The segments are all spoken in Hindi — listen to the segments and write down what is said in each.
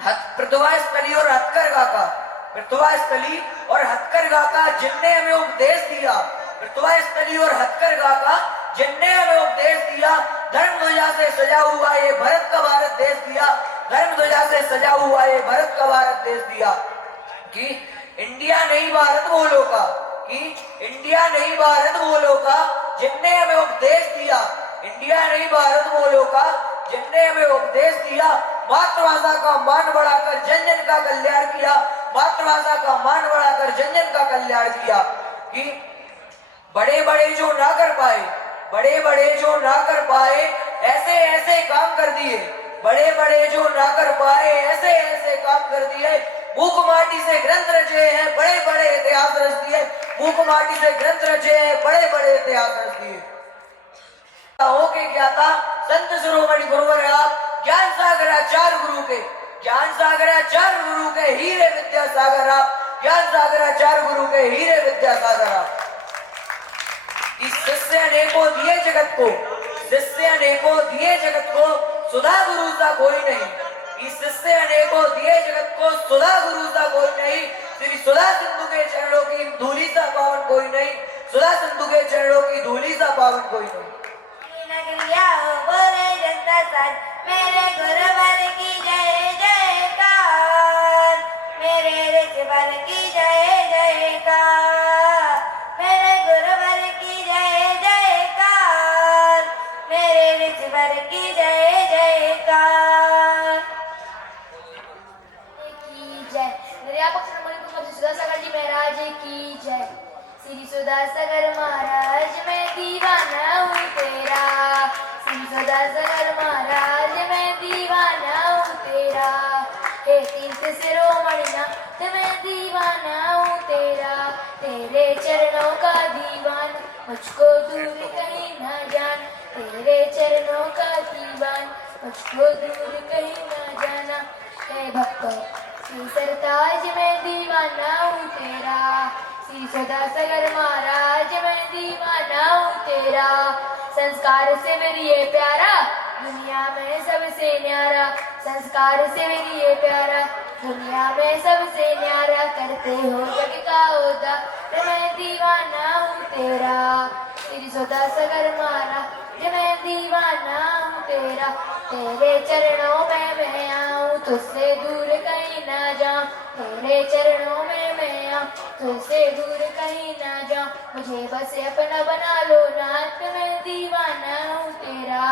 प्रतिभा स्थली और हथकरघा का, प्रतिभा स्थली और हथकरघा का जिनने हमें उपदेश दिया, प्रतिभा स्थली और हथकरघा का जिनने हमें उपदेश दिया, धर्म ध्वजा से सजा हुआ ये भारत का भारत देश दिया, धर्म ध्वजा से सजा हुआ ये भारत का भारत देश दिया। कि इंडिया नहीं भारत वो लोग का, कि इंडिया नहीं भारत वो लोग का जिनने हमें उपदेश दिया, इंडिया नहीं भारत वो लोग का जिनने हमें उपदेश दिया, मातृभाषा का मान बढ़ाकर जन जन का कल्याण किया, मातृभाषा का मान बढ़ाकर जन जन का कल्याण किया। कि बड़े बड़े जो ना कर पाए, बड़े बड़े जो ना कर पाए ऐसे ऐसे काम कर दिए, बड़े बड़े जो ना कर पाए ऐसे ऐसे काम कर दिए, भूख माटी से ग्रंथ रचे हैं, बड़े बड़े इतिहास रच दिए, भूख माटी से ग्रंथ रचे हैं, बड़े बड़े इतिहास रच दिए। होके क्या था संत शिरोमणि गुरुवर आप ज्ञान सागर आचार्य गुरु के, ज्ञान सागर आचार्य गुरु के हीरे विद्यासागर आप, ज्ञान सागर आचार्य गुरु के हीरे विद्यासागर आप। इस शिष्य अनेकों दिए जगत को, शिष्य अनेकों दिए जगत को, सुधा गुरु सा कोई नहीं, इस शिष्य अनेकों दिए जगत को, सुधा गुरु सा कोई नहीं, श्री सुधा सिंधु के चरणों की धूली सा पावन कोई नहीं, सुधा सिंधु के चरणों की धूली सा पावन कोई नहीं। बोले जनता साथ मेरे गुरुवर की जय जयकार, मेरे ऋषिवर की जय जयकार, मेरे गुरुवर की जय जयकार, मेरे ऋषिवर की जय जयकार की जय। निर्यापक श्री सुधासागर जी महाराज की जय। श्री सुधासागर महाराज मैं दीवाना हूँ तेरा, श्री सुधासागर महाराज मैं दीवाना हूँ तेरा, हे तीर्थ शिरोमणि नाथ मैं दीवाना हूँ तेरा, तेरे चरणों का दीवान मुझको दूर कहीं ना जान, तेरे चरणों का दीवान मुझको दूर कहीं ना जाना। हे भक्तों श्री सरताज मैं दीवाना हूँ तेरा, श्री सुधासागर महाराज मैं दीवाना हूँ तेरा, संस्कार से मेरी ये प्यारा दुनिया में सबसे न्यारा, संस्कार से मेरी ये प्यारा दुनिया में सबसे न्यारा, करते हो जग का उद्धार मैं दीवाना हूँ तेरा, श्री सुधासागर महाराज मैं दीवाना हूँ तेरा, तेरे चरणों में मैं आऊँ तुझसे दूर कहीं ना जाऊँ, तेरे चरणों में मैं आऊँ तुझसे दूर कहीं ना जाऊँ, मुझे बस अपना बना लो नाथ मैं दीवाना हूँ तेरा,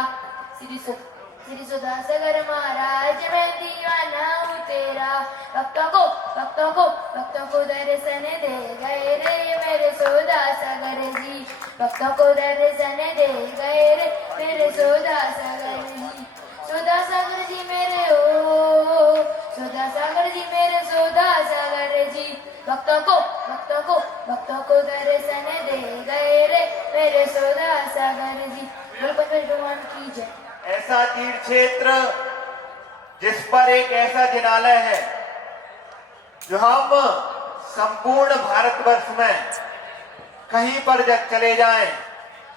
श्री सुधासागर महाराज मैं दीवाना हूँ तेरा। भक्तों को दर्शन दे गए रे मेरे सुधासागर जी, भक्तों को दर्शन दे गए रे मेरे सुधासागर जी, सुधासागर जी मेरे ओ, सुधासागर जी मेरे सुधासागर जी, भक्तों को दर्शन दे गए रे मेरे सुधासागर जी। भगवान की जय। ऐसा तीर्थ क्षेत्र जिस पर एक ऐसा जिनालय है जो हम संपूर्ण भारतवर्ष में कहीं पर चले जाएं,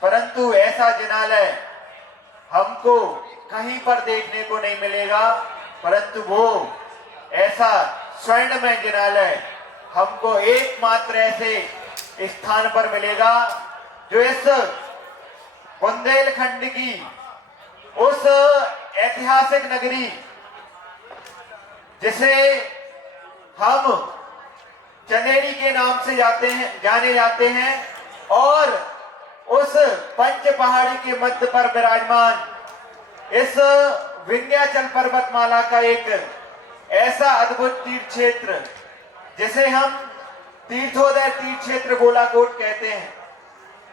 परंतु ऐसा जिनालय हमको कहीं पर देखने को नहीं मिलेगा, परंतु वो ऐसा स्वर्णमय जिनालय हमको एकमात्र ऐसे स्थान पर मिलेगा जो इस बुंदेलखंड की उस ऐतिहासिक नगरी जिसे हम चनेरी के नाम से जाने जाते हैं, और उस पंच पहाड़ी के मध्य पर विराजमान इस विंध्याचल पर्वतमाला का एक ऐसा अद्भुत तीर्थ क्षेत्र जिसे हम तीर्थोदय तीर्थ क्षेत्र गोलाकोट कहते हैं,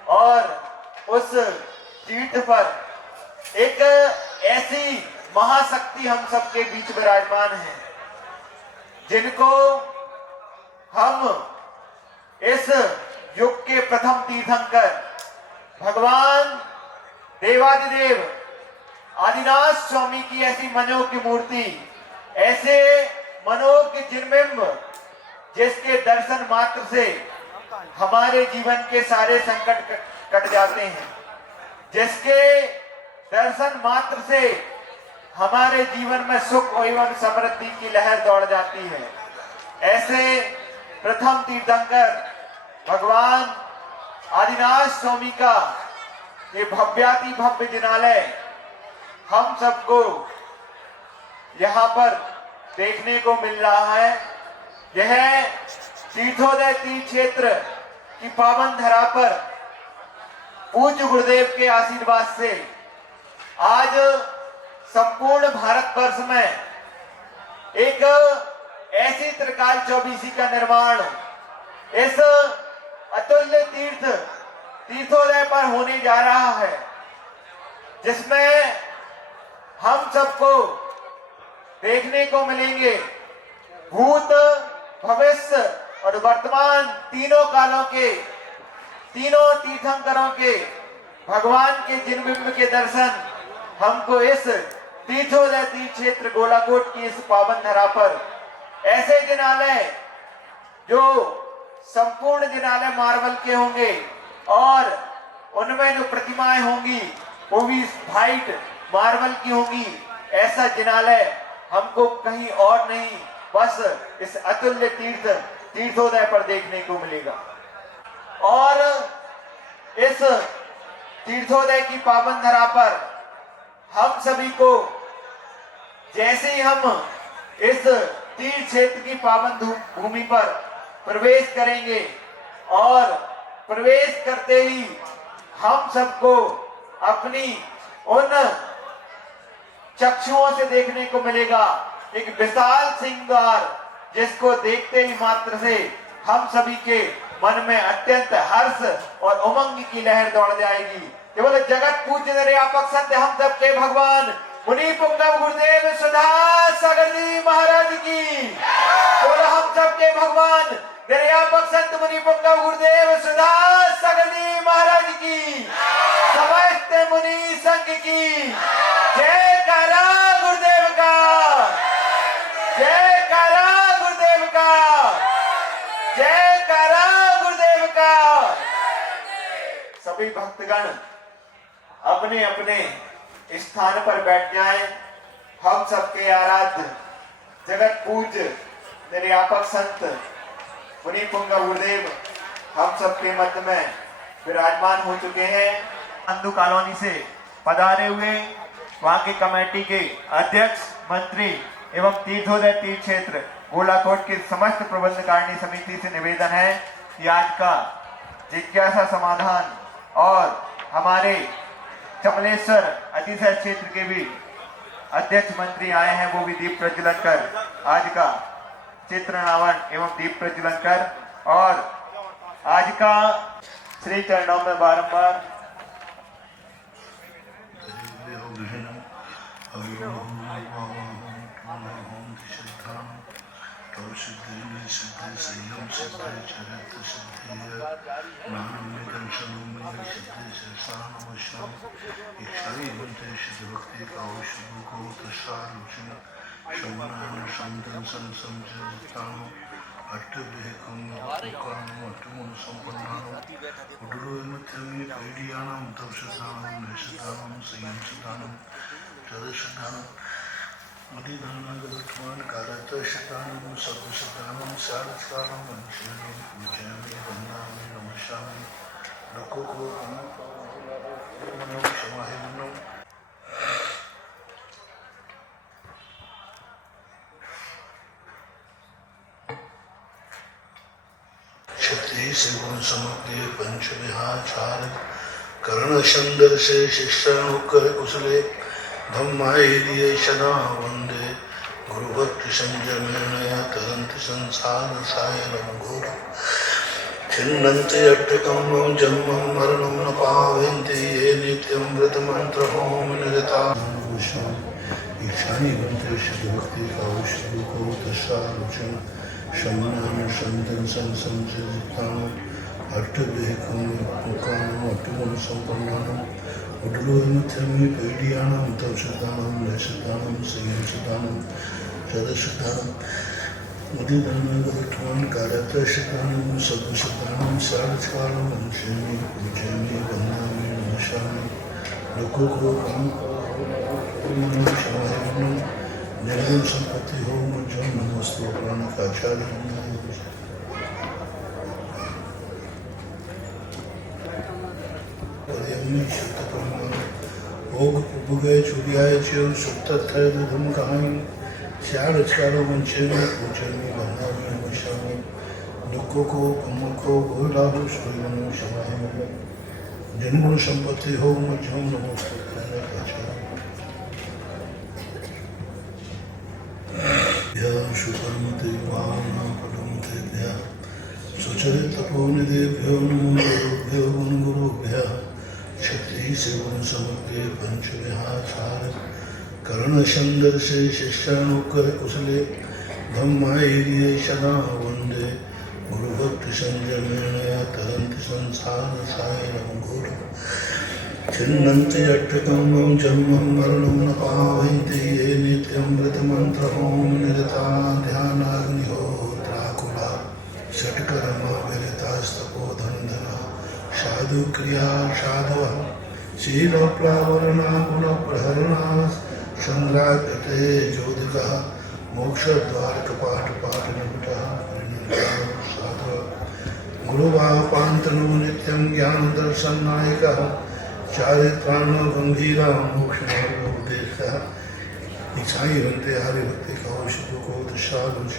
और उस तीर्थ पर एक ऐसी महाशक्ति हम सबके बीच विराजमान है जिनको हम इस युग के प्रथम तीर्थंकर भगवान देवादिदेव आदिनाथ स्वामी की ऐसी मनोज्ञ मूर्ति, ऐसे मनोज्ञ जिनबिंब जिसके दर्शन मात्र से हमारे जीवन के सारे संकट कट जाते हैं, जिसके दर्शन मात्र से हमारे जीवन में सुख एवं समृद्धि की लहर दौड़ जाती है। ऐसे प्रथम तीर्थंकर भगवान आदिनाथ स्वामी का ये भव्याति भव्य जिनालय हम सबको यहाँ पर देखने को मिल रहा है। यह तीर्थोदय तीर्थ क्षेत्र की पावन धरा पर पूज्य गुरुदेव के आशीर्वाद से आज संपूर्ण भारतवर्ष में एक ऐसी त्रिकाल चौबीसी का निर्माण इस अतुल्य तीर्थोदय पर होने जा रहा है, जिसमें हम सबको देखने को मिलेंगे भूत, भविष्य और वर्तमान तीनों कालों के तीनों तीर्थंकरों के भगवान के जिनबिंब के दर्शन हमको इस तीर्थोदय तीर्थ क्षेत्र गोलाकोट की इस पावन धरा पर ऐसे जिनालय जो संपूर्ण जिनालय मार्बल के होंगे और उनमें जो प्रतिमाएं होंगी वो भी व्हाइट मार्बल की होंगी। ऐसा जिनालय हमको कहीं और नहीं, बस इस अतुल्य तीर्थोदय पर देखने को मिलेगा। और इस तीर्थोदय की पावन धरा पर हम सभी को जैसे ही हम इस तीर्थ क्षेत्र की पावन भूमि पर प्रवेश करेंगे और प्रवेश करते ही हम सबको अपनी उन चक्षुओं से देखने को मिलेगा एक विशाल सिंह द्वार, जिसको देखते ही मात्र से हम सभी के मन में अत्यंत हर्ष और उमंग की लहर दौड़ जाएगी। केवल जगत पूज्य निर्यापक संत हम सबके भगवान मुनि पुंगव गुरुदेव सुधा सागर जी महाराज की, केवल हम सबके भगवान निर्यापक संत मुनि पुंगव गुरुदेव सुधा सागर जी महाराज की, समस्त मुनि संघ की जयकारा गुरुदेव का, जयकारा गुरुदेव का, जयकारा गुरुदेव का। सभी भक्तगण अपने अपने स्थान पर बैठ जाएं। हम सबके आराध्य जगत पूज्य निर्यापक संत मुनि पुंगव गुरुदेव हम सबके मध्य में विराजमान हो चुके हैं। अंधु कॉलोनी से पधारे हुए वहां की कमेटी के अध्यक्ष, मंत्री एवं तीर्थोदय तीर्थ क्षेत्र गोलाकोट की समस्त प्रबंध कारिणी समिति से निवेदन है कि आज का जिज्ञासा समाधान और हमारे कमलेश्वर अतिशय क्षेत्र के भी अध्यक्ष मंत्री आए हैं, वो भी दीप प्रज्वलन कर आज का चित्रनावण एवं दीप प्रज्वलन कर और आज का श्री चरणों में बारंबार गुण समग्रे पंच विहाचार कर्ण सुंदर से शिष्यानुकर कुशले धम्माय सदा वंदे गुरु भक्ति संजय तदंत संसार सायनम घोर छिन्नन्ते अट्टकं जन्मं मरणं न पावन्ति ये नित्यं व्रतमन्त्र होम निरता ईशानी बंते शुद्ध भक्ति का औषधि को तस्सालोचन शमनान संतन संसंजितान अट्टदेहकं मुकाम अट्टमन संपन्नान उडलोयमथमि पैडियानां तवशदानं नशदानं संयमशदानं सदशदानं उदिदानं कारत्रशदानं सदशदानं सारचकालं मनुष्यनि पूजयामि वन्दामि नमस्यामि लोको कर्मणि शमायमनं निर्गुण संपत्ति हो मज्जन नमोस्तु प्राण का आचार्य भोग भुगे चुरियाय चिर सुप्त थे धम कहानी चार चारों मंचे में पूजन में बंधा में हमेशा में दुखों को कमों को भोला हो सूर्य में शमाय में जन्म संपत्ति हो मज्जन नमोस्तु प्राण का आचार्य शुकर्मते भावना पदमते सुचरित तपोनिदेभ्यो नमो गुरुभ्यो गुरुभ्यः क्षत्रिय सेवन समग्रे पंचविहार कर्ण संदर्शे शिष्यानुकर कुशले धम्माईर्ये सदा वंदे गुरुभक्ति संजमेन तरन्ति संसार सायरं गुरु छिन्नन्ति अट्टकं जन्मं मरणं न पावन्ति ये नित्यमृतमन्त्रं निरता ध्यानाग्निहोत्राकुला षट्कर्मा विरतास्तपोधनधना साधु क्रिया साधवः शीलप्लावरणा गुणप्रहरणा संग्रागते ज्योतिकः मोक्षद्वारकपाटपाटनिकुटः साधवः गुरुभावपान्तनो नित्यं ज्ञानदर्शननायकः चारित्राणो गंभीरा मोक्षमार्गोपदेशः इच्छाई रंते हरिभक्ति कौशल को दशालुष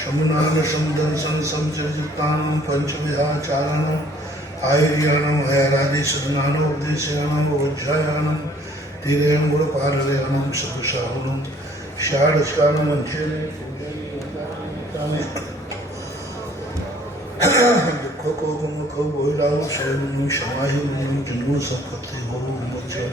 शमुनान समदर्शन समचरितानं पंचविधाचारणं आयुर्यानं हैरादि सदनानो उपदेशयानं वज्रायानं तीरेण गुणपालयानं सदुषाहुनं षाडस्कारं वंचेने दुखों को मुखो बोलाओ स्वयं क्षमाहि जन्मों संपत्ति हो मुझे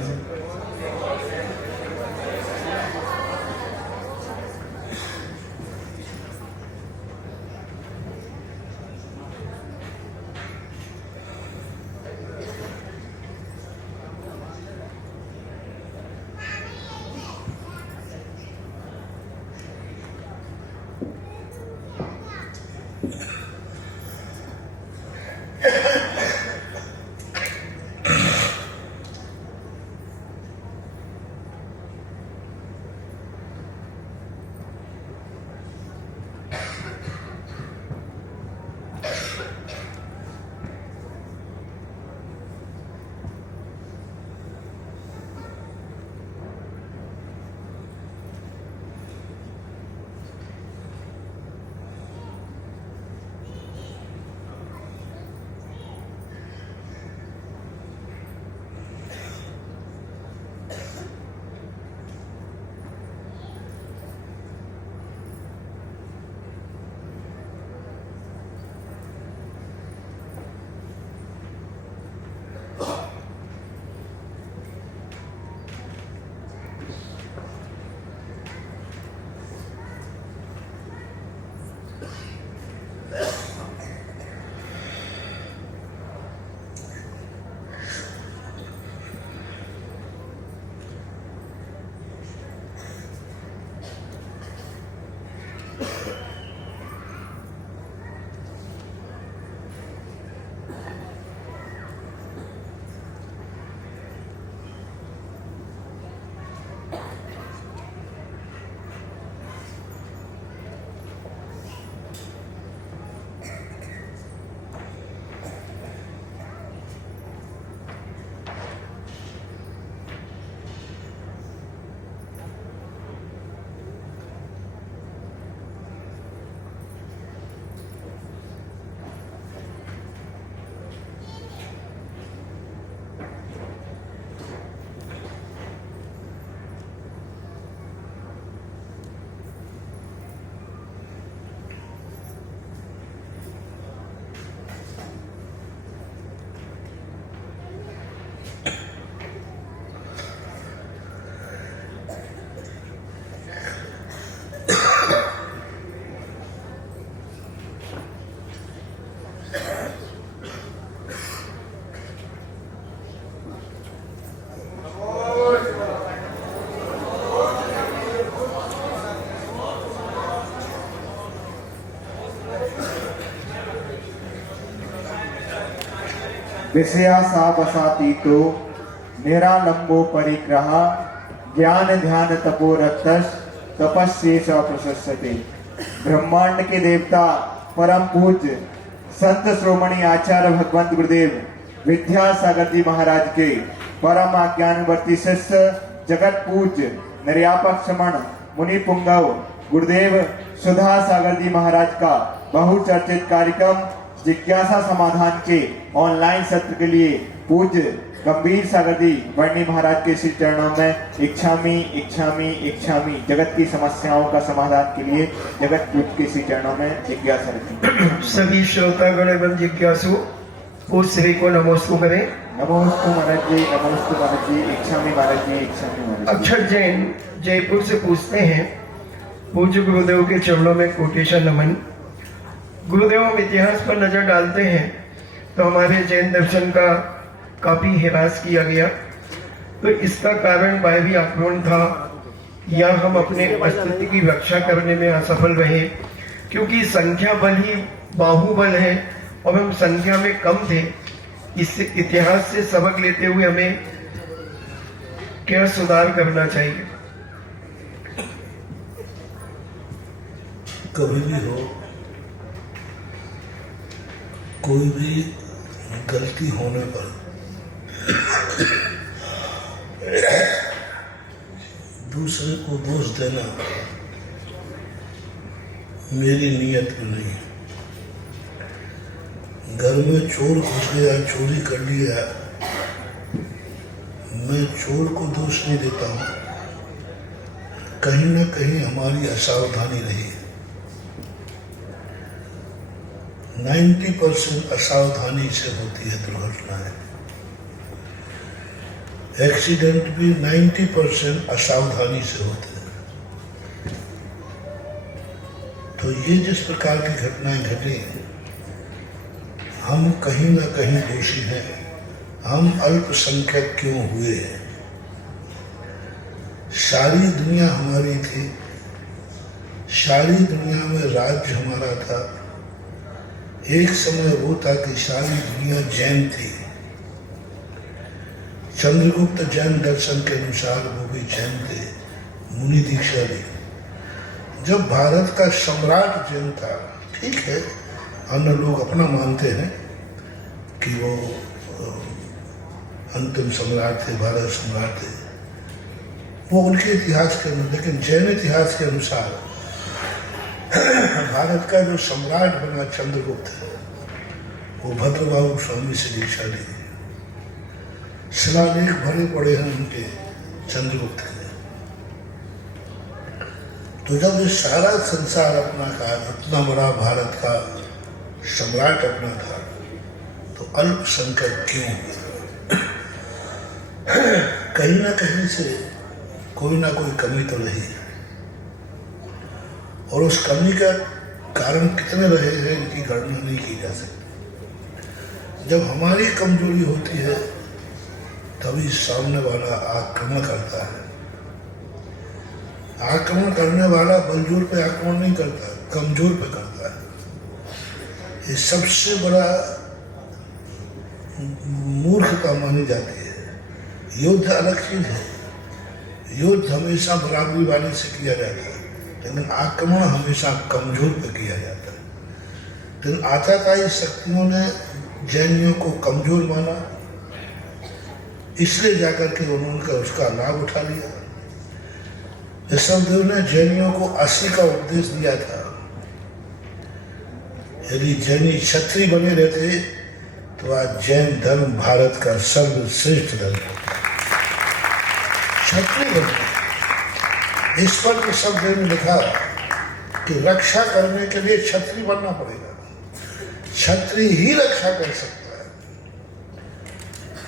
विषया सा बसाती तो निरालंबो परिग्रह ज्ञान ध्यान तपोरक्तस तपस्येष प्रशस्यते। ब्रह्मांड के देवता परम पूज्य संत श्रोमणी आचार्य भगवंत गुरुदेव विद्यासागर जी महाराज के परम आज्ञानुवर्ती शिष्य जगत पूज्य निर्यापक श्रमण मुनि पुंगव गुरुदेव सुधा सागर जी महाराज का बहुचर्चित कार्यक्रम जिज्ञासा समाधान के ऑनलाइन सत्र के लिए पूज्य गंभीर सागर जी वर्णी महाराज के श्री चरणों में इच्छामी इच्छामी इच्छामी जगत की समस्याओं का समाधान के लिए जगत पूज्य के श्री चरणों में जिज्ञासा रखी। सभी श्रोतागण एवं जिज्ञासु उस श्री को नमोस्तु करें। नमोस्तु महाराज जी, नमोस्तु महाराज जी, इच्छामी महाराज जी, इच्छामी महाराज जी। अक्षर जैन जयपुर से पूछते हैं, पूज्य गुरुदेव के चरणों में कोटेशन नमन। गुरुदेव, हम इतिहास पर नजर डालते हैं तो हमारे जैन दर्शन का काफी हिरास किया गया, तो इसका कारण बाहरी आक्रमण था या हम अपने अस्तित्व की रक्षा करने में असफल रहे, क्योंकि संख्या बल ही बाहुबल है और हम संख्या में कम थे। इस इतिहास से सबक लेते हुए हमें क्या सुधार करना चाहिए? कभी भी हो, कोई भी गलती होने पर दूसरे को दोष देना मेरी नीयत में नहीं। घर में चोर घुस गया, चोरी कर लिया, मैं चोर को दोष नहीं देता हूं, कहीं ना कहीं हमारी असावधानी रही। 90% असावधानी से होती है दुर्घटनाएं। एक्सीडेंट भी 90% असावधानी से होते हैं। तो ये जिस प्रकार की घटनाएं घटी, हम कहीं ना कहीं दोषी हैं। हम अल्पसंख्यक क्यों हुए? सारी दुनिया हमारी थी, सारी दुनिया में राज्य हमारा था। एक समय वो था कि सारी दुनिया जैन थी। चंद्रगुप्त जैन दर्शन के अनुसार वो भी जैन थे, मुनि दीक्षा ली। जब भारत का सम्राट जैन था, ठीक है, अन्य लोग अपना मानते हैं कि वो अंतिम सम्राट थे, भारत सम्राट थे, वो उनके इतिहास के अनुसार। लेकिन जैन इतिहास के अनुसार भारत का जो सम्राट बना चंद्रगुप्त है, वो भद्रबाहु स्वामी से दीक्षा ली। शिलालेख भरे पड़े हैं उनके चंद्रगुप्त के। तो जब ये सारा संसार अपना था, इतना बड़ा भारत का सम्राट अपना था, तो अल्पसंख्यक क्यों? कहीं ना कहीं से कोई ना कोई कमी तो रही, और उस कमी का कारण कितने रहे हैं इनकी गणना नहीं की जा सकती। जब हमारी कमजोरी होती है तभी सामने वाला आक्रमण करता है। आक्रमण करने वाला बलजोर पे आक्रमण नहीं करता, कमजोर पे करता है। ये सबसे बड़ा मूर्खता मानी जाती है। युद्ध अलग चीज है, युद्ध हमेशा बराबरी वाले से किया जाता है, लेकिन आक्रमण हमेशा कमजोर पे किया जाता है। लेकिन आताताई शक्तियों ने जैनियों को कमजोर माना, इसलिए जाकर के उन्होंने उसका लाभ उठा लिया। ऋषभदेव ने जैनियों को 80 का उपदेश दिया था। यदि जैनी क्षत्रिय बने रहते तो आज जैन धर्म भारत का सर्वश्रेष्ठ धर्म होता। क्षत्रिय बनते, इस पर ऋषभदेव ने लिखा कि रक्षा करने के लिए क्षत्रिय बनना पड़ेगा, क्षत्रिय ही रक्षा कर सकता है।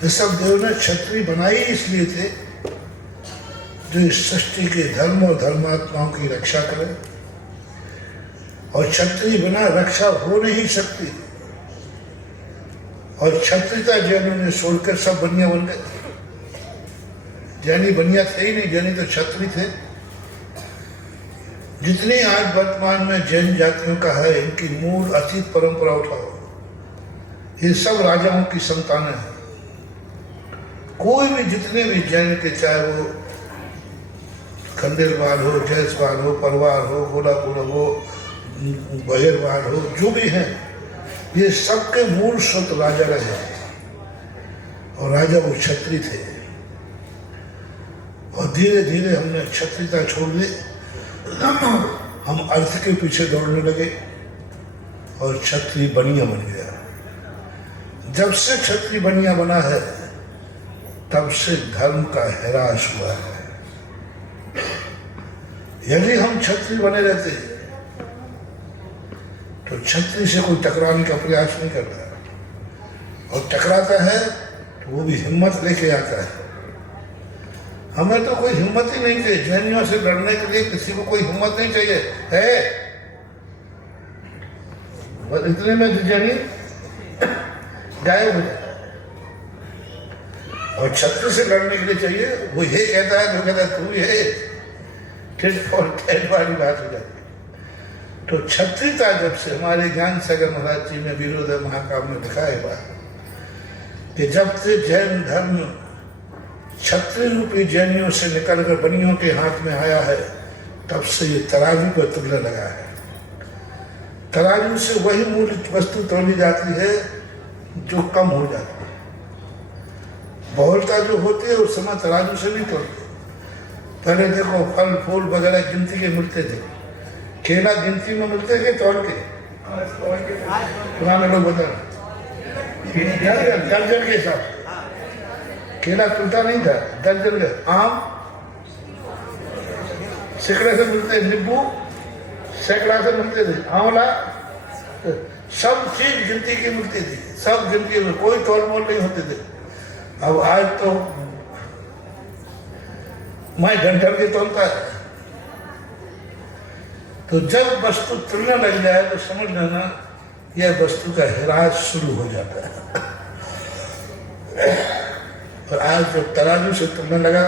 ऋषभदेव ने क्षत्रिय बनाए इसलिए थे जो इस सृष्टि के धर्म और धर्मात्माओं की रक्षा करें, और क्षत्रिय बिना रक्षा हो नहीं सकती। और क्षत्रियता जैनों ने छोड़कर सब बनिया बन गए। जैनी बनिया थे ही नहीं, जैनी तो क्षत्रिय थे। जितनी आज वर्तमान में जैन जातियों का है, इनकी मूल अतीत परंपरा उठाओ, ये सब राजाओं की संतानें हैं। कोई भी जितने भी जैन के, चाहे वो खंडेलवाल हो, जायसवाल हो, परवार हो, गोलापुर हो, बहेरवाल हो, जो भी हैं, ये सबके मूल स्रोत राजा रहे और राजा वो क्षत्रिय थे। और धीरे धीरे हमने क्षत्रियता छोड़ दी, हम अर्थ के पीछे दौड़ने लगे और क्षत्रिय बनिया बन गया। जब से क्षत्रिय बनिया बना है तब से धर्म का ह्रास हुआ है। यदि हम क्षत्रिय बने रहते तो क्षत्रिय से कोई टकराने का प्रयास नहीं करता, और टकराता है तो वो भी हिम्मत लेके आता है। हमें तो कोई हिम्मत ही नहीं चाहिए, जैनियों से लड़ने के लिए किसी को कोई हिम्मत नहीं चाहिए है। और इतने में जैनी गायब हो जाता है। और क्षत्रिय से लड़ने के लिए चाहिए, वो ये कहता है, जो कहता है तू ये, टिट फॉर टैट वाली बात हो जाती है। तो क्षत्रियता जब से, हमारे ज्ञान सागर महाराज जी ने वीरोदय महाकाव्य में लिखा है बात, कि जब से जैन धर्म क्षत्रिय रूपी जैनियों से निकलकर बनियों के हाथ में आया है, तब से ये तराजू पर तुलने लगा है। तराजू से वही मूल वस्तु तोली जाती है जो कम हो जाती है। बहुलता जो होती है उस समय तराजू से नहीं तोलते। पहले देखो फल फूल वगैरह गिनती के मिलते थे, केला गिनती में मिलते थे तोड़ के, पुराने लोग बता दर्जन के हिसाब से केला टूटा नहीं था, दर्जन का। आम सैकड़े से मिलते, नींबू सैकड़ा से मिलते थे, आंवला, सब चीज गिनती की मिलती थी, सब गिनती में, कोई तोल मोल नहीं होते थे। अब आज तो मैं घंटर के तोलता है। तो जब वस्तु तुलने लग जाए तो समझ लेना यह वस्तु का ह्रास शुरू हो जाता है। और आज जब तराजू से तुलने लगा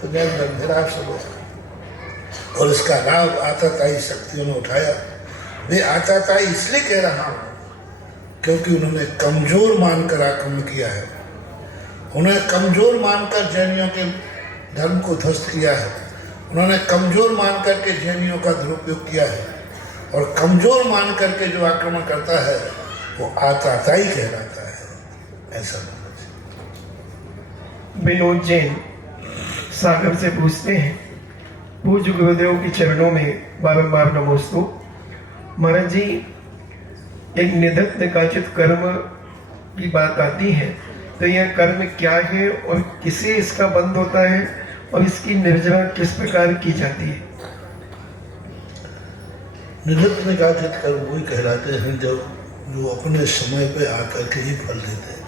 तो ह्रास हो गया। और इसका लाभ आताताई शक्तियों ने उठाया। वे आताताई इसलिए कह रहा हूं क्योंकि उन्होंने कमजोर मानकर आक्रमण किया है। उन्हें कमजोर मानकर जैनियों के धर्म को ध्वस्त किया है। उन्होंने कमजोर मान करके जैनियों का दुरुपयोग किया है। और कमजोर मान करके जो आक्रमण करता है वो आताताई कहलाता है। ऐसा विनोद जैन सागर से पूछते हैं, पूज्य गुरुदेव के चरणों में बारंबार नमोस्तु। महाराज जी, एक निधक निकाचित कर्म की बात आती है, तो यह कर्म क्या है और किसे इसका बंध होता है और इसकी निर्जरा किस प्रकार की जाती है? निधक निकाचित कर्म वही कहलाते हैं जब जो अपने समय पे आकर के ही फल देते हैं,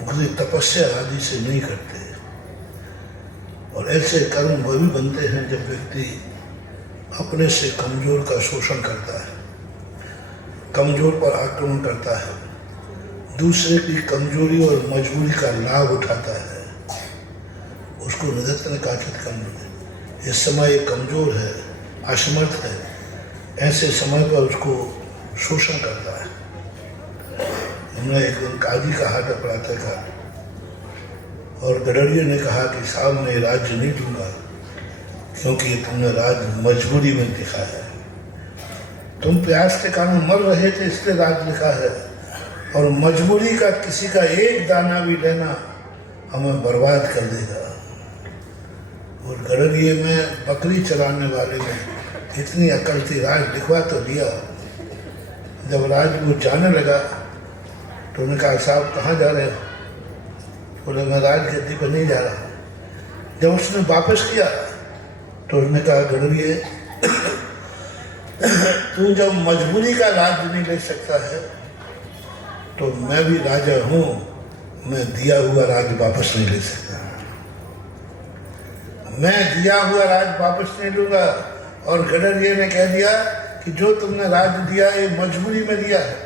किसी तपस्या आदि से नहीं करते। और ऐसे कर्म वही बनते हैं जब व्यक्ति अपने से कमजोर का शोषण करता है, कमजोर पर आक्रमण करता है, दूसरे की कमजोरी और मजबूरी का लाभ उठाता है, उसको निधक निकाचित कर्म। इस समय ये कमजोर है, असमर्थ है, ऐसे समय पर उसको शोषण करता है। हमने एक दिन काजी का हाथ अपराते का, और गडरिया ने कहा कि साहब मैं राज्य नहीं दूंगा क्योंकि ये तुमने राज्य मजबूरी में दिखाया है। तुम प्यास के कारण मर रहे थे इसलिए राज्य लिखा है, और मजबूरी का किसी का एक दाना भी लेना हमें बर्बाद कर देगा। और गडरिये में बकरी चलाने वाले ने इतनी अकल थी, राज लिखवा तो दिया। जब राज वो जाने लगा तो उन्होंने कहा साहब कहाँ जा रहे हो? बोले मैं राजगद्दी पर नहीं जा रहा। जब उसने वापस किया तो उसने कहा गडरिये तू जब मजबूरी का राज्य नहीं ले सकता है तो मैं भी राजा हूं, मैं दिया हुआ राज्य वापस नहीं ले सकता। मैं दिया हुआ राज्य वापस नहीं लूंगा। और गडरिये ने कह दिया कि जो तुमने राज्य दिया ये मजबूरी में दिया है,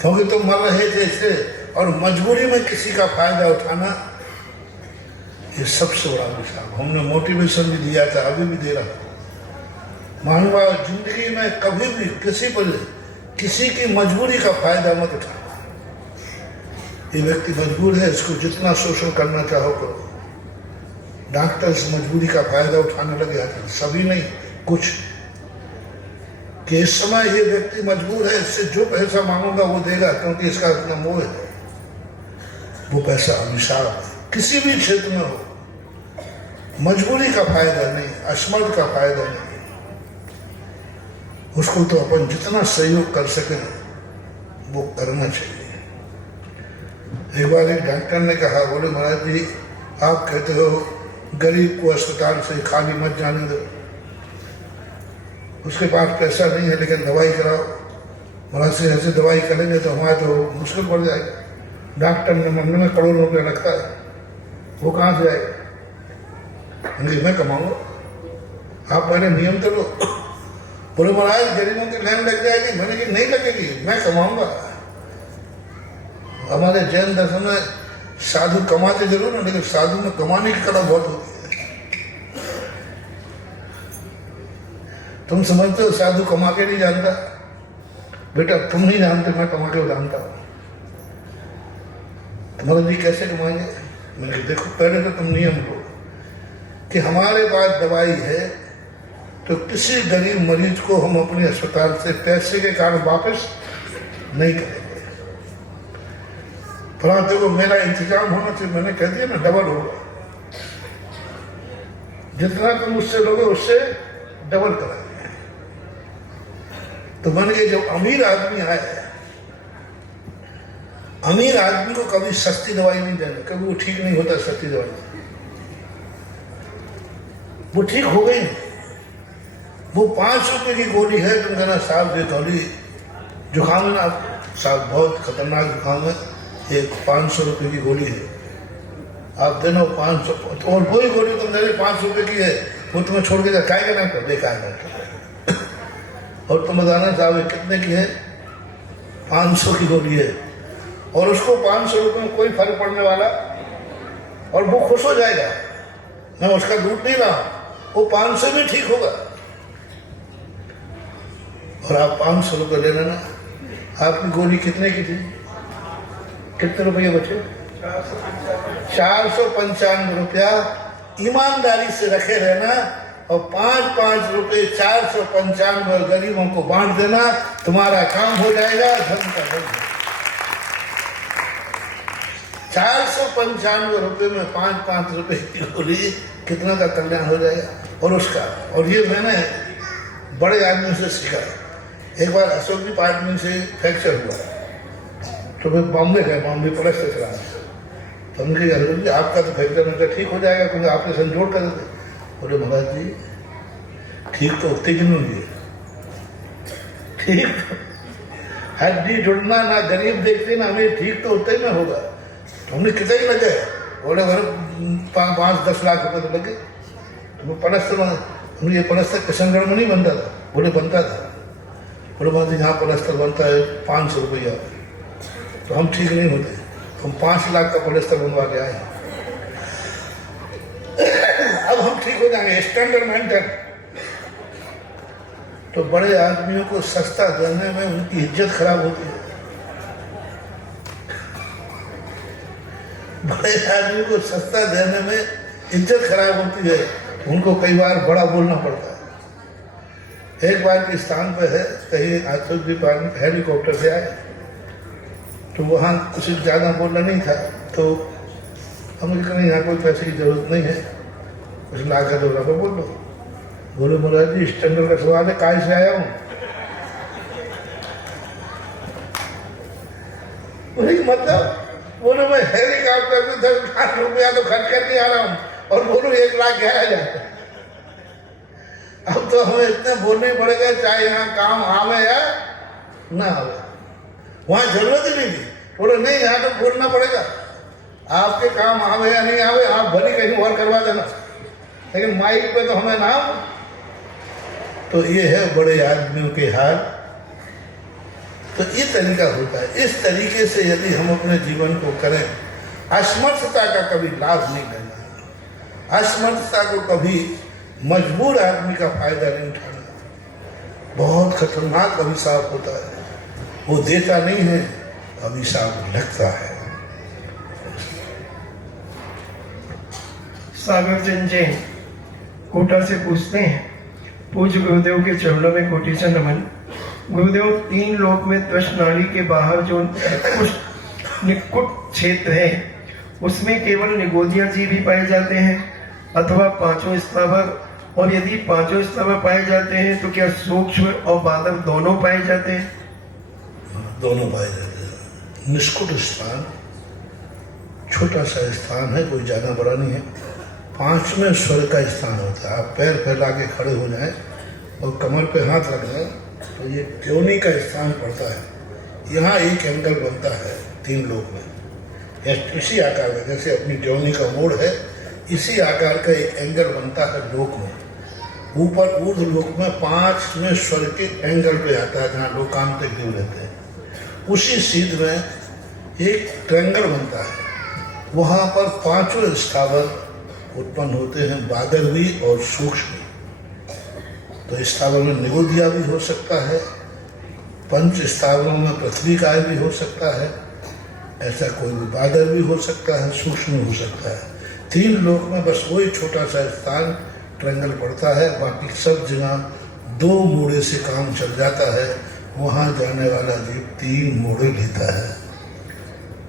क्योंकि तुम मर रहे थे इससे, और मजबूरी में किसी का फायदा उठाना ये सबसे बड़ा विषय। हमने मोटिवेशन भी दिया था, अभी भी दे रहा हूं। मानवा जिंदगी में कभी भी किसी पर किसी की मजबूरी का फायदा मत उठाना। ये व्यक्ति मजबूर है, इसको जितना शोषण करना चाहो करो, डॉक्टर्स मजबूरी का फायदा उठाने लगे आजकल, सभी नहीं, कुछ, कि इस समय ये व्यक्ति मजबूर है, इससे जो पैसा मांगूंगा वो देगा क्योंकि इसका इतना मोह है। वो पैसा अभिशाप है, किसी भी क्षेत्र में हो, मजबूरी का फायदा नहीं, असमर्थ का फायदा नहीं। उसको तो अपन जितना सहयोग कर सके वो करना चाहिए। एक बार एक डॉक्टर ने कहा, बोले महाराज जी आप कहते हो गरीब को अस्पताल से खाली मत जाने दो, उसके पास पैसा नहीं है लेकिन दवाई कराओ। महाराज से ऐसे दवाई करेंगे तो हमारा तो मुश्किल पड़ जाएगा, डॉक्टर ने महीने में करोड़ रुपया रखता है, वो कहाँ से आएगा? मैं कमाऊंगा, आप पहले नियम तो लो। बोले महाराज गरीबों की लाइन लग जाएगी, मैंने कि नहीं लगेगी, मैं कमाऊंगा। हमारे जैन दर्शन में साधु कमाते जरूर है लेकिन साधु में कमाने की कला बहुत होती है। तुम समझते हो साधु कमा के नहीं जानता? बेटा तुम नहीं जानते, मैं कमा के जानता हूं। तुम्हारा जी कैसे कमाएंगे? मैंने कहा देखो पहले तो तुम नियम लो कि हमारे पास दवाई है तो किसी गरीब मरीज को हम अपने अस्पताल से पैसे के कारण वापस नहीं करेंगे। फला देखो मेरा इंतजाम होना चाहिए, मैंने कह दिया ना डबल होगा, जितना तुम उससे लोगे उससे डबल कराएंगे। तो मैंने कहा जब अमीर आदमी आए, अमीर आदमी को कभी सस्ती दवाई नहीं देना, कभी वो ठीक नहीं होता सस्ती दवाई, वो ठीक हो गई नहीं। वो 5 रुपए की गोली है, तुम कहना साहब ये गोली जुकाम है ना, साहब बहुत खतरनाक जुकाम है, एक 500 रुपए की गोली है, आप देना 500, और वही गोली तुम दे रहे 5 रुपए की है, वो तुम्हें छोड़ के खाएगा ना, देखाएगा। और तुम बताना साहब ये कितने की है? 500 की गोली है, और उसको 500 रुपये में कोई फर्क पड़ने वाला, और वो खुश हो जाएगा, मैं उसका दूध नहीं रहा, वो 500 में ठीक होगा। और आप 500 रुपये ले लेना। आपकी गोली कितने की थी? कितने रुपये बचे? 495 रुपया ईमानदारी से रखे रहना, और 5-5 रुपये 495 गरीबों को बांट देना, तुम्हारा काम हो जाएगा, धन का धन। 495 रुपये में 5-5 रुपये की गोली, कितना का कल्याण हो जाएगा। और उसका, और ये मैंने बड़े आदमी से सीखा। एक बार अशोक जी आदमी से फ्रैक्चर हुआ तो फिर बॉम्बे गए, बॉम्बे प्लस से चला, तो उनके अशोक जी आपका तो फ्रैक्चर में ठीक हो जाएगा क्योंकि आपने संजोड़ कर देते। बोले महाराज जी ठीक तो उतने दिन होंगे, ठीक हड्डी जुड़ना ना गरीब देखते ना हमें, ठीक तो उतने में होगा। तो हमने कितने ही लगे? बोले घर 5-10 लाख रुपए तो लगे। तो पलस्तर, हमने ये पलस्तर किशनगढ़ में नहीं बनता था? बोले बनता था। बोले महाराज जी यहाँ पलस्तर बनता है 500 रुपया, तो हम ठीक नहीं होते, हम 5 लाख का पलस्तर बनवा के आए, अब हम ठीक हो जाएंगे, स्टैंडर्ड मेंटेन। तो बड़े आदमियों को सस्ता देने में उनकी इज्जत खराब होती है। बड़े आदमी को सस्ता देने में इज्जत खराब होती है, उनको कई बार बड़ा बोलना पड़ता है। एक बार के स्थान पर है, कहीं अशोक जी हेलीकॉप्टर से आए, तो वहाँ कुछ ज़्यादा बोलना नहीं था, तो हम कहा यहाँ कोई पैसे की जरूरत नहीं है, कुछ लाख का 2 लाख बोल लो। बोले महाराज जी स्टैंडर्ड का सवाल है, काय से आया हूँ? मतलब बोलो मैं हेलीकॉप्टर में 10 लाख रुपया तो खर्च करके आ रहा हूँ, और बोलो 1 लाख क्या आ जाता है। अब तो हमें इतने बोलने पड़ेगा, चाहे यहाँ काम आवे या ना आवे, वहाँ जरूरत ही नहीं थी। बोलो नहीं यहाँ तो बोलना पड़ेगा, आपके काम आवे या नहीं आवे, आप भली कहीं और करवा देना, लेकिन माइक पे तो हमें नाम। तो ये है बड़े आदमियों के हाल। तो ये तरीका होता है। इस तरीके से यदि हम अपने जीवन को करें, असमर्थता का कभी लाभ नहीं लेना, असमर्थता को कभी मजबूर आदमी का फायदा नहीं उठाना। बहुत खतरनाक अभिशाप होता है, वो देता नहीं है, अभिशाप लगता है। सागर चंद जैन कोटा से पूछते हैं, पूज्य गुरुदेव के चरणों में कोटिशन नमन। गुरुदेव, 3 लोक में त्वष्णाली के बाहर जो निकुट क्षेत्र है उसमें केवल निगोदिया जी भी पाए जाते हैं अथवा 5 स्थावर, और यदि 5 स्थावर पाए जाते हैं तो क्या सूक्ष्म और बादल दोनों पाए जाते हैं? दोनों पाए जाते हैं। निष्कुट स्थान छोटा सा स्थान है, कोई ज़्यादा बड़ा नहीं है। 5वें स्वर का स्थान होता है। आप पैर फैला के खड़े हो जाएं और कमर पे हाथ रख दें तो ये योनि का स्थान पड़ता है। यहाँ एक एंगल बनता है 3 लोक में, इसी आकार का, जैसे अपनी योनि का मोड़ है इसी आकार का एक एंगल बनता है लोक में। ऊपर ऊर्ध्व लोक में 5वें स्वर के एंगल पे आता है जहाँ लोकांतिक देव रहते हैं। उसी सीध में एक ट्रायंगल बनता है, वहाँ पर 5 स्थावर उत्पन्न होते हैं, बादरवी और सूक्ष्म। तो स्थावर में निगोदिया भी हो सकता है, 5 स्थावरों में पृथ्वी काय भी हो सकता है, ऐसा कोई भी बादल भी हो सकता है, सूक्ष्म हो सकता है। 3 लोक में बस वही छोटा सा स्थान ट्रायंगल पड़ता है, बाकी सब जगह 2 मोड़े से काम चल जाता है। वहाँ जाने वाला जीव 3 मोड़े लेता है।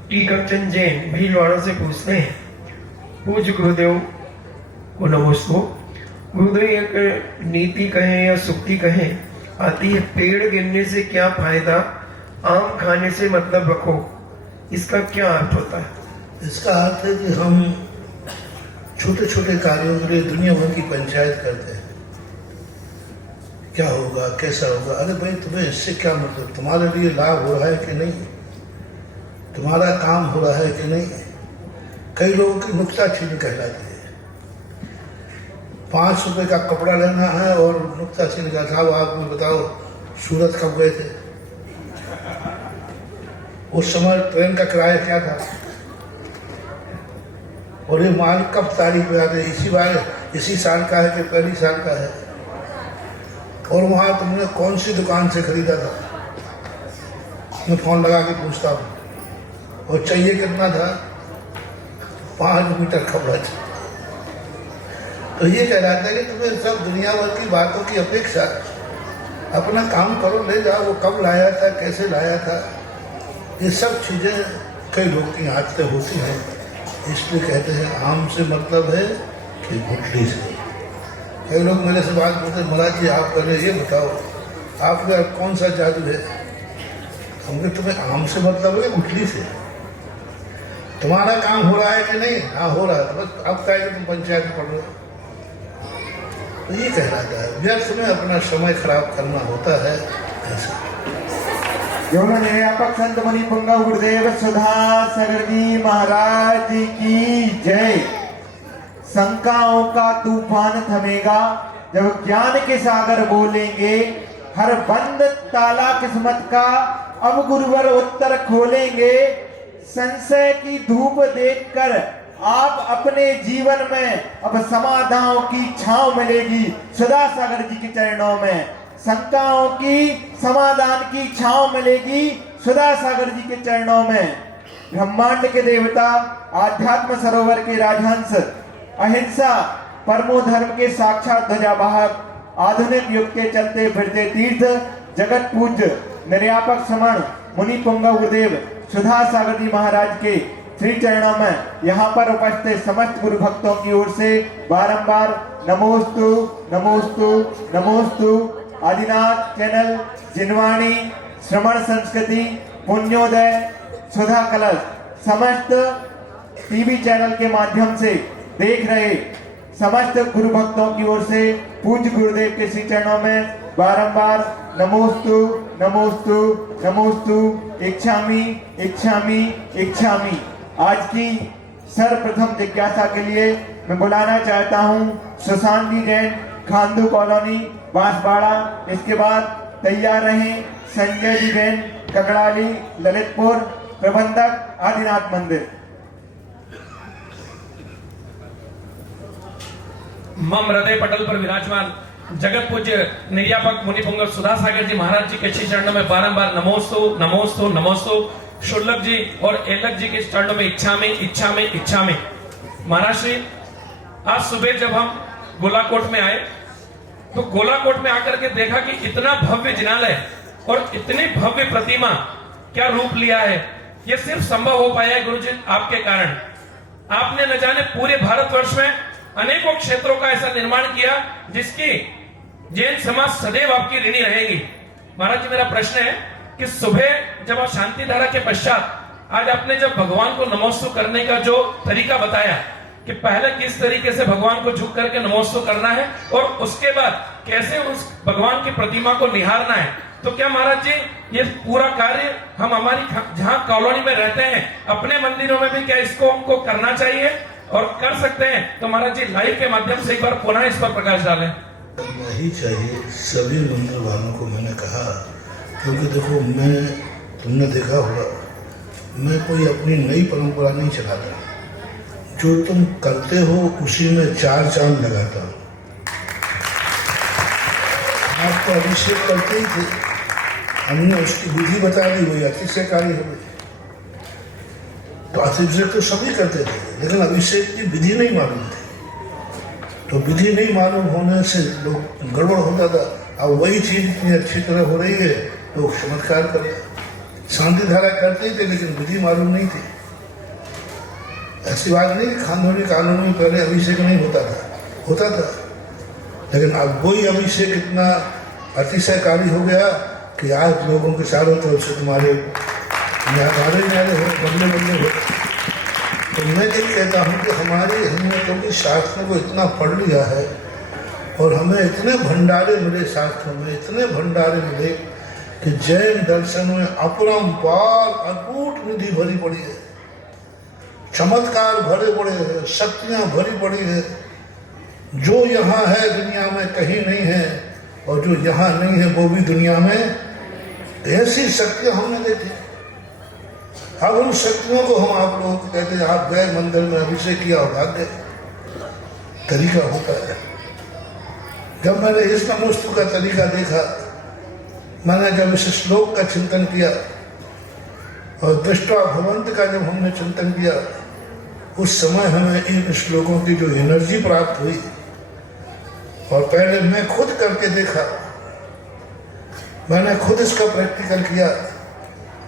टीकमचंद जैन भीलवाड़ा से पूछते हैं, पूज्य गुरुदेव को नमस्ते। गुरुदेव, एक नीति कहें या सुक्ति कहें आती है, पेड़ गिरने से क्या फायदा, आम खाने से मतलब रखो, इसका क्या अर्थ होता है? इसका अर्थ है कि हम छोटे छोटे कार्यों के लिए दुनिया भर की पंचायत करते हैं। क्या होगा, कैसा होगा? अरे भाई, तुम्हें इससे क्या मतलब? तुम्हारे लिए लाभ हो रहा है कि नहीं? तुम्हारा काम हो रहा है कि नहीं? कई लोगों की नुक्ताचीनी कहलाती है। 5 रुपए का कपड़ा लेना है और नुक्ताचीनी का, साहब आप मुझे बताओ सूरत कब गए थे? उस समय ट्रेन का किराया क्या था? और ये माल कब तारीख पे आते? इसी साल का है कि पहली साल का है? और वहाँ तुमने कौन सी दुकान से खरीदा था? मैं फोन लगा के पूछता हूँ। और चाहिए कितना था? 5 मीटर कपड़ा चाहिए। तो ये कहलाता है कि तुम्हें सब दुनिया भर की बातों की अपेक्षा अपना काम करो, ले जाओ। वो कब लाया था, कैसे लाया था, ये सब चीज़ें कई लोग की आदतें होती हैं। इसलिए कहते हैं आम से मतलब है कि गुठली से। कई लोग मेरे से बात करते हैं, महाराज जी आप पहले ये बताओ आपका कौन सा जादू है? हमने तुम्हें आम से मतलब है गुठली से। तुम्हारा काम हो रहा है कि नहीं? हाँ हो रहा है। तो बस अब क्या है कि तुम पंचायत में पढ़ रहे हो? तो ये कहलाता है व्यर्थ में अपना समय खराब करना होता है। ऐसा योगा निर्यापक संत मुनि पुंगा गुरुदेव सुधा सागर जी महाराज की जय। शंकाओं का तूफान थमेगा जब ज्ञान के सागर बोलेंगे। हर बंद ताला किस्मत का अब गुरुवर उत्तर खोलेंगे। संशय की धूप देखकर आप अपने जीवन में अब समाधानों की छांव मिलेगी सुधा सागर जी के चरणों में। शंकाओं की समाधान की छांव मिलेगी सुधा सागर जी के चरणों में। ब्रह्मांड के देवता, आध्यात्म सरोवर के राजहंस, अहिंसा परमो धर्म के साक्षात ध्वजावाहक, आधुनिक युग के चलते फिरते तीर्थ, जगत पूज्य निर्यापक समण मुनि पुंगा गुरुदेव सुधा सागर जी महाराज के श्री चरणों में यहाँ पर उपस्थित समस्त गुरु भक्तों की ओर से बारंबार नमोस्तु नमोस्तु नमोस्तु। आदिनाथ चैनल, जिनवाणी, श्रवण संस्कृति, पुण्योदय, सुधा कलश समस्त टीवी चैनल के माध्यम से देख रहे समस्त गुरु भक्तों की ओर से पूज्य गुरुदेव के श्री चरणों में बारंबार नमोस्तु नमोस्तु नमोस्तु। इच्छामि इच्छामि इच्छामि। आज की सर्वप्रथम जिज्ञासा के लिए मैं बुलाना चाहता हूं सुशांति जैन, खांदू कॉलोनी, बांसवाड़ा। इसके बाद तैयार रहें संजय जी जैन, ककड़ाली, ललितपुर, प्रबंधक आदिनाथ मंदिर। मम हृदय पटल पर विराजमान जगत पूज्य निर्यापक मुनि पुंगा सुधा सागर जी महाराज जी के श्री चरणों में बारंबार नमोस्तु नमोस्तु नमोस्तु। शुल्लक जी और एलक जी के चरणों में इच्छा में इच्छा में इच्छा में। महाराज श्री, आज सुबह जब हम गोलाकोट में आए तो गोलाकोट में आकर के देखा कि इतना भव्य जिनालय और इतनी भव्य प्रतिमा क्या रूप लिया है। यह सिर्फ संभव हो पाया है गुरुजी आपके कारण। आपने न जाने पूरे भारतवर्ष में अनेकों क्षेत्रों का ऐसा निर्माण किया जिसकी जैन समाज सदैव आपकी ऋणी रहेगी। महाराज जी, मेरा प्रश्न है कि सुबह जब आप शांति धारा के पश्चात आज आपने जब भगवान को नमोस्तु करने का जो तरीका बताया कि पहले किस तरीके से भगवान को झुक करके नमोस्तु करना है और उसके बाद कैसे उस भगवान की प्रतिमा को निहारना है, तो क्या महाराज जी ये पूरा कार्य हम हमारी जहां कॉलोनी में रहते हैं अपने मंदिरों में भी क्या इसको हमको करना चाहिए और कर सकते हैं? तो महाराज जी लाइव के माध्यम से एक बार पुनः इस पर प्रकाश डालें। वही चाहिए सभी मंदिर वालों को। मैंने कहा क्योंकि देखो, तुमने देखा होगा, मैं कोई अपनी नई परंपरा नहीं चलाता। जो तुम करते हो उसी में 4 चांद लगाता हूँ। आप तो अभिषेक करते ही थे, हमने उसकी विधि बता दी, वही अतिशयकारी हो गई। तो अभिषेक तो सभी करते थे, लेकिन अभिषेक की विधि नहीं मालूम थी। तो विधि नहीं मालूम होने से लोग गड़बड़ होता था। अब वही चीज इतनी अच्छी तरह हो रही है, लोग चमत्कार करते, शांति धारा करते ही थे, लेकिन विधि मालूम नहीं थी। ऐसी बात नहीं, खानदानी कानून में पहले अभिषेक नहीं होता था, लेकिन अब वही अभिषेक इतना अतिशयकारी हो गया कि आज लोगों के चारों तरफ से तुम्हारे न्यारे हो, बदले हो। तो मैं ये कहता हूँ कि हमने क्योंकि शास्त्रों को इतना पढ़ लिया है और हमें इतने भंडारे मिले, शास्त्रों में इतने भंडारे मिले कि जैन दर्शन में अपरंपार अटूट निधि भरी पड़ी है, चमत्कार भरे पड़े हैं, शक्तियाँ भरी पड़ी है। जो यहाँ है दुनिया में कहीं नहीं है, और जो यहाँ नहीं है वो भी दुनिया में। ऐसी शक्तियाँ हमने देखी। अब उन शक्तियों को हम आप लोगों को कहते हैं, आप गए मंदिर में अभिषेक किया और भाग गए, तरीका होता है। जब मैंने इस नमोस्तु का तरीका देखा, मैंने जब इस श्लोक का चिंतन किया और दृष्टा भगवंत का जब हमने चिंतन किया, उस समय हमें इन श्लोकों की जो एनर्जी प्राप्त हुई, और पहले मैं खुद करके देखा, मैंने खुद इसका प्रैक्टिकल किया,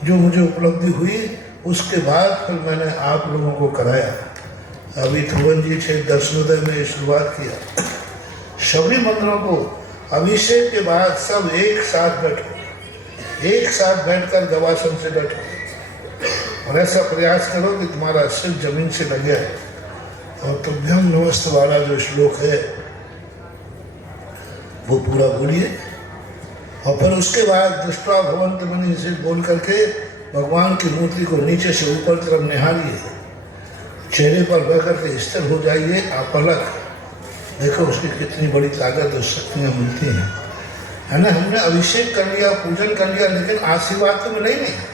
जो मुझे उपलब्धि हुई, उसके बाद फिर मैंने आप लोगों को कराया। अभी ध्रुवन जी से दर्शनोदय में शुरुआत किया। सभी मंदिरों को अभिषेक के बाद सब एक साथ बैठो, एक साथ बैठकर गवासन से बैठो और ऐसा प्रयास करो कि तुम्हारा सिर जमीन से लगे। और तुभ्यं नमस्ते वाला जो श्लोक है वो पूरा बोलिए, और फिर उसके बाद दृष्टा भगवंत मनि से बोल करके भगवान की मूर्ति को नीचे से ऊपर तरफ निहारिए, चेहरे पर बह करके स्थिर हो जाइए। आप अलग देखो उसकी कितनी बड़ी ताकत और शक्तियाँ मिलती हैं, है ना। हमने अभिषेक कर लिया, पूजन कर लिया, लेकिन आशीर्वाद तो मिला ही नहीं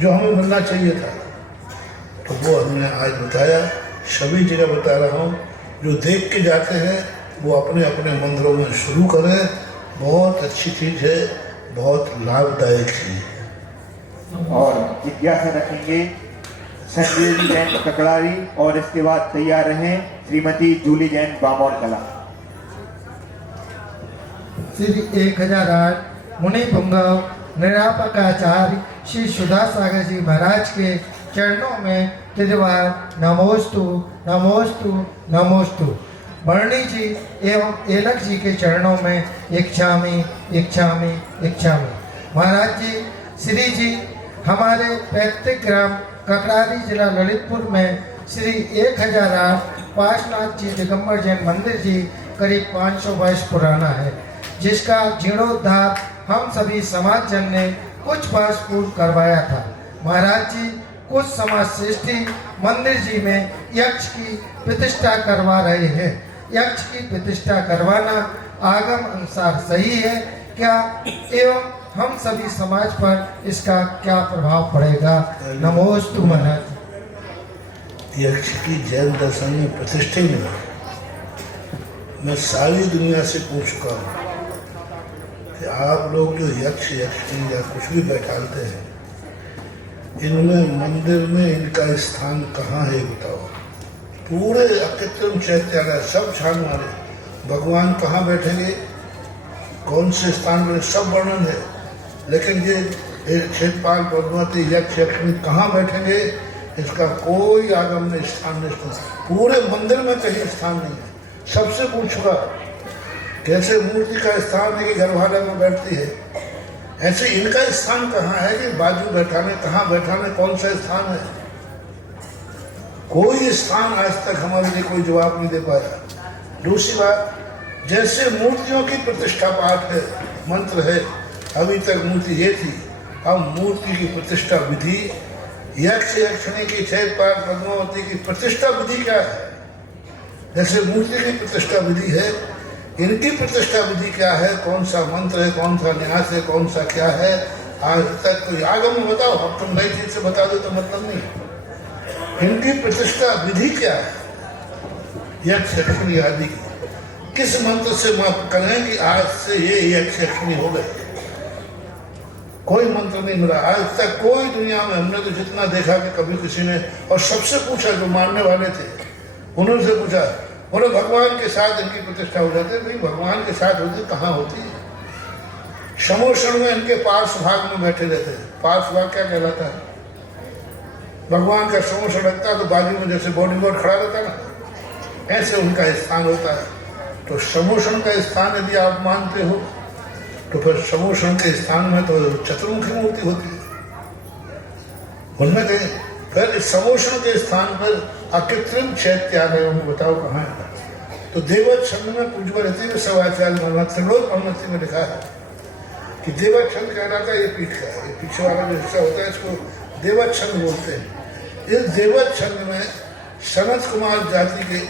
जो हमें मिलना चाहिए था। तो वो हमने आज बताया, सभी जगह बता रहा हूँ। जो देख के जाते हैं वो अपने अपने मंदिरों में शुरू करें। बहुत अच्छी चीज़ है, बहुत लाभदायक चीज़ है। और जिज्ञासा रखेंगे संजय जी जैन ककड़ारी, और इसके बाद तैयार रहें श्रीमती जूली जैन बामौर कला। श्री 1008 मुनि पुंगव निरापकाचार्य श्री सुधा सागर जी महाराज के चरणों में त्रिवार नमोस्तु नमोस्तु नमोस्तु। वर्णी जी एवं एलक जी के चरणों में इच्छामि इच्छामि इच्छामि। महाराज जी, श्री जी हमारे पैतृक ग्राम ककड़ारी जिला ललितपुर में श्री 1008 पार्श्वनाथ जी दिगंबर जैन मंदिर जी करीब 500 वर्ष पुराना है, जिसका जीर्णोद्धार हम सभी समाज जन ने कुछ वर्ष पूर्व करवाया था। महाराज जी कुछ समाज श्रेष्ठी मंदिर जी में यक्ष की प्रतिष्ठा करवा रहे हैं। यक्ष की प्रतिष्ठा करवाना आगम अनुसार सही है क्या, एवं हम सभी समाज पर इसका क्या प्रभाव पड़ेगा? नमोस्तु महाराज। यक्ष की जैन दर्शन में प्रतिष्ठा नहीं। मैं सारी दुनिया से पूछ चुका हूँ कि आप लोग जो यक्ष यक्षिणी या कुछ भी बैठाते हैं, इनमें मंदिर में इनका स्थान कहाँ है बताओ। पूरे अकृत्रिम चैत्यालय सब छान मारे, भगवान कहाँ बैठेंगे, कौन से स्थान में, सब वर्णन है। लेकिन ये क्षेत्रपाल पद्मावती यक्ष यक्षिणी कहाँ बैठेंगे, इसका कोई आगम में स्थान नहीं। पूरे मंदिर में कहीं स्थान नहीं है। सबसे पूछूंगा कैसे मूर्ति का स्थान है कि गर्भालय में बैठती है, ऐसे इनका स्थान कहाँ है कि बाजू बैठाने, कहाँ बैठाने, कौन सा स्थान है। कोई स्थान आज तक हमारे लिए कोई जवाब नहीं दे पाया। दूसरी बात, जैसे मूर्तियों की प्रतिष्ठा पाठ है, मंत्र है, अभी तक मूर्ति ये थी, अब मूर्ति की प्रतिष्ठा विधि, यक्ष यक्षिणी की क्षेत्रपाल पद्मावती की प्रतिष्ठा विधि क्या है। जैसे मूर्ति की प्रतिष्ठा विधि है, इनकी प्रतिष्ठा विधि क्या है, कौन सा मंत्र है, कौन सा न्यास है, कौन सा क्या है, आज तक कोई आगम में बताओ। अब तुम नई चीज से बता दो तो मतलब नहीं। इनकी प्रतिष्ठा विधि क्या है, यक्ष यक्षिणी आदि की, किस मंत्र से माफ करें कि आज से ये यक्ष यक्षिणी हो गए। कोई मंत्र नहीं मिला आज तक कोई दुनिया में। हमने तो जितना देखा कि कभी किसी ने, और सबसे पूछा जो मानने वाले थे उन्होंने पूछा, बोले भगवान के साथ इनकी प्रतिष्ठा हो जाती है। भाई भगवान के साथ होती कहाँ होती है। समोषण में इनके पार्श्व भाग में बैठे रहते हैं। पार्श्व भाग क्या कहलाता है, भगवान का समोषण रखता है तो बाजू में जैसे बॉडी गार्ड खड़ा रहता है ना, ऐसे उनका स्थान होता है। तो समोषण का स्थान यदि आप मानते हो तो फिर समोषण के स्थान में तो चतुर्मुखी मूर्ति होती है। उनमें कहीं फिर इस समोषण के स्थान पर अकृत्रिम चैत्यालय में बताओ कहाँ है। तो देवत छंद में पूजवा रहती है, सवाचार्य मनमत त्रिलोक अनुमति में लिखा है कि देवत छंद कहलाता है। ये पीठ का है, ये पीछे वाला जो हिस्सा होता है इसको देवत छंद बोलते हैं। इस देवत छंद में सनत कुमार जाति के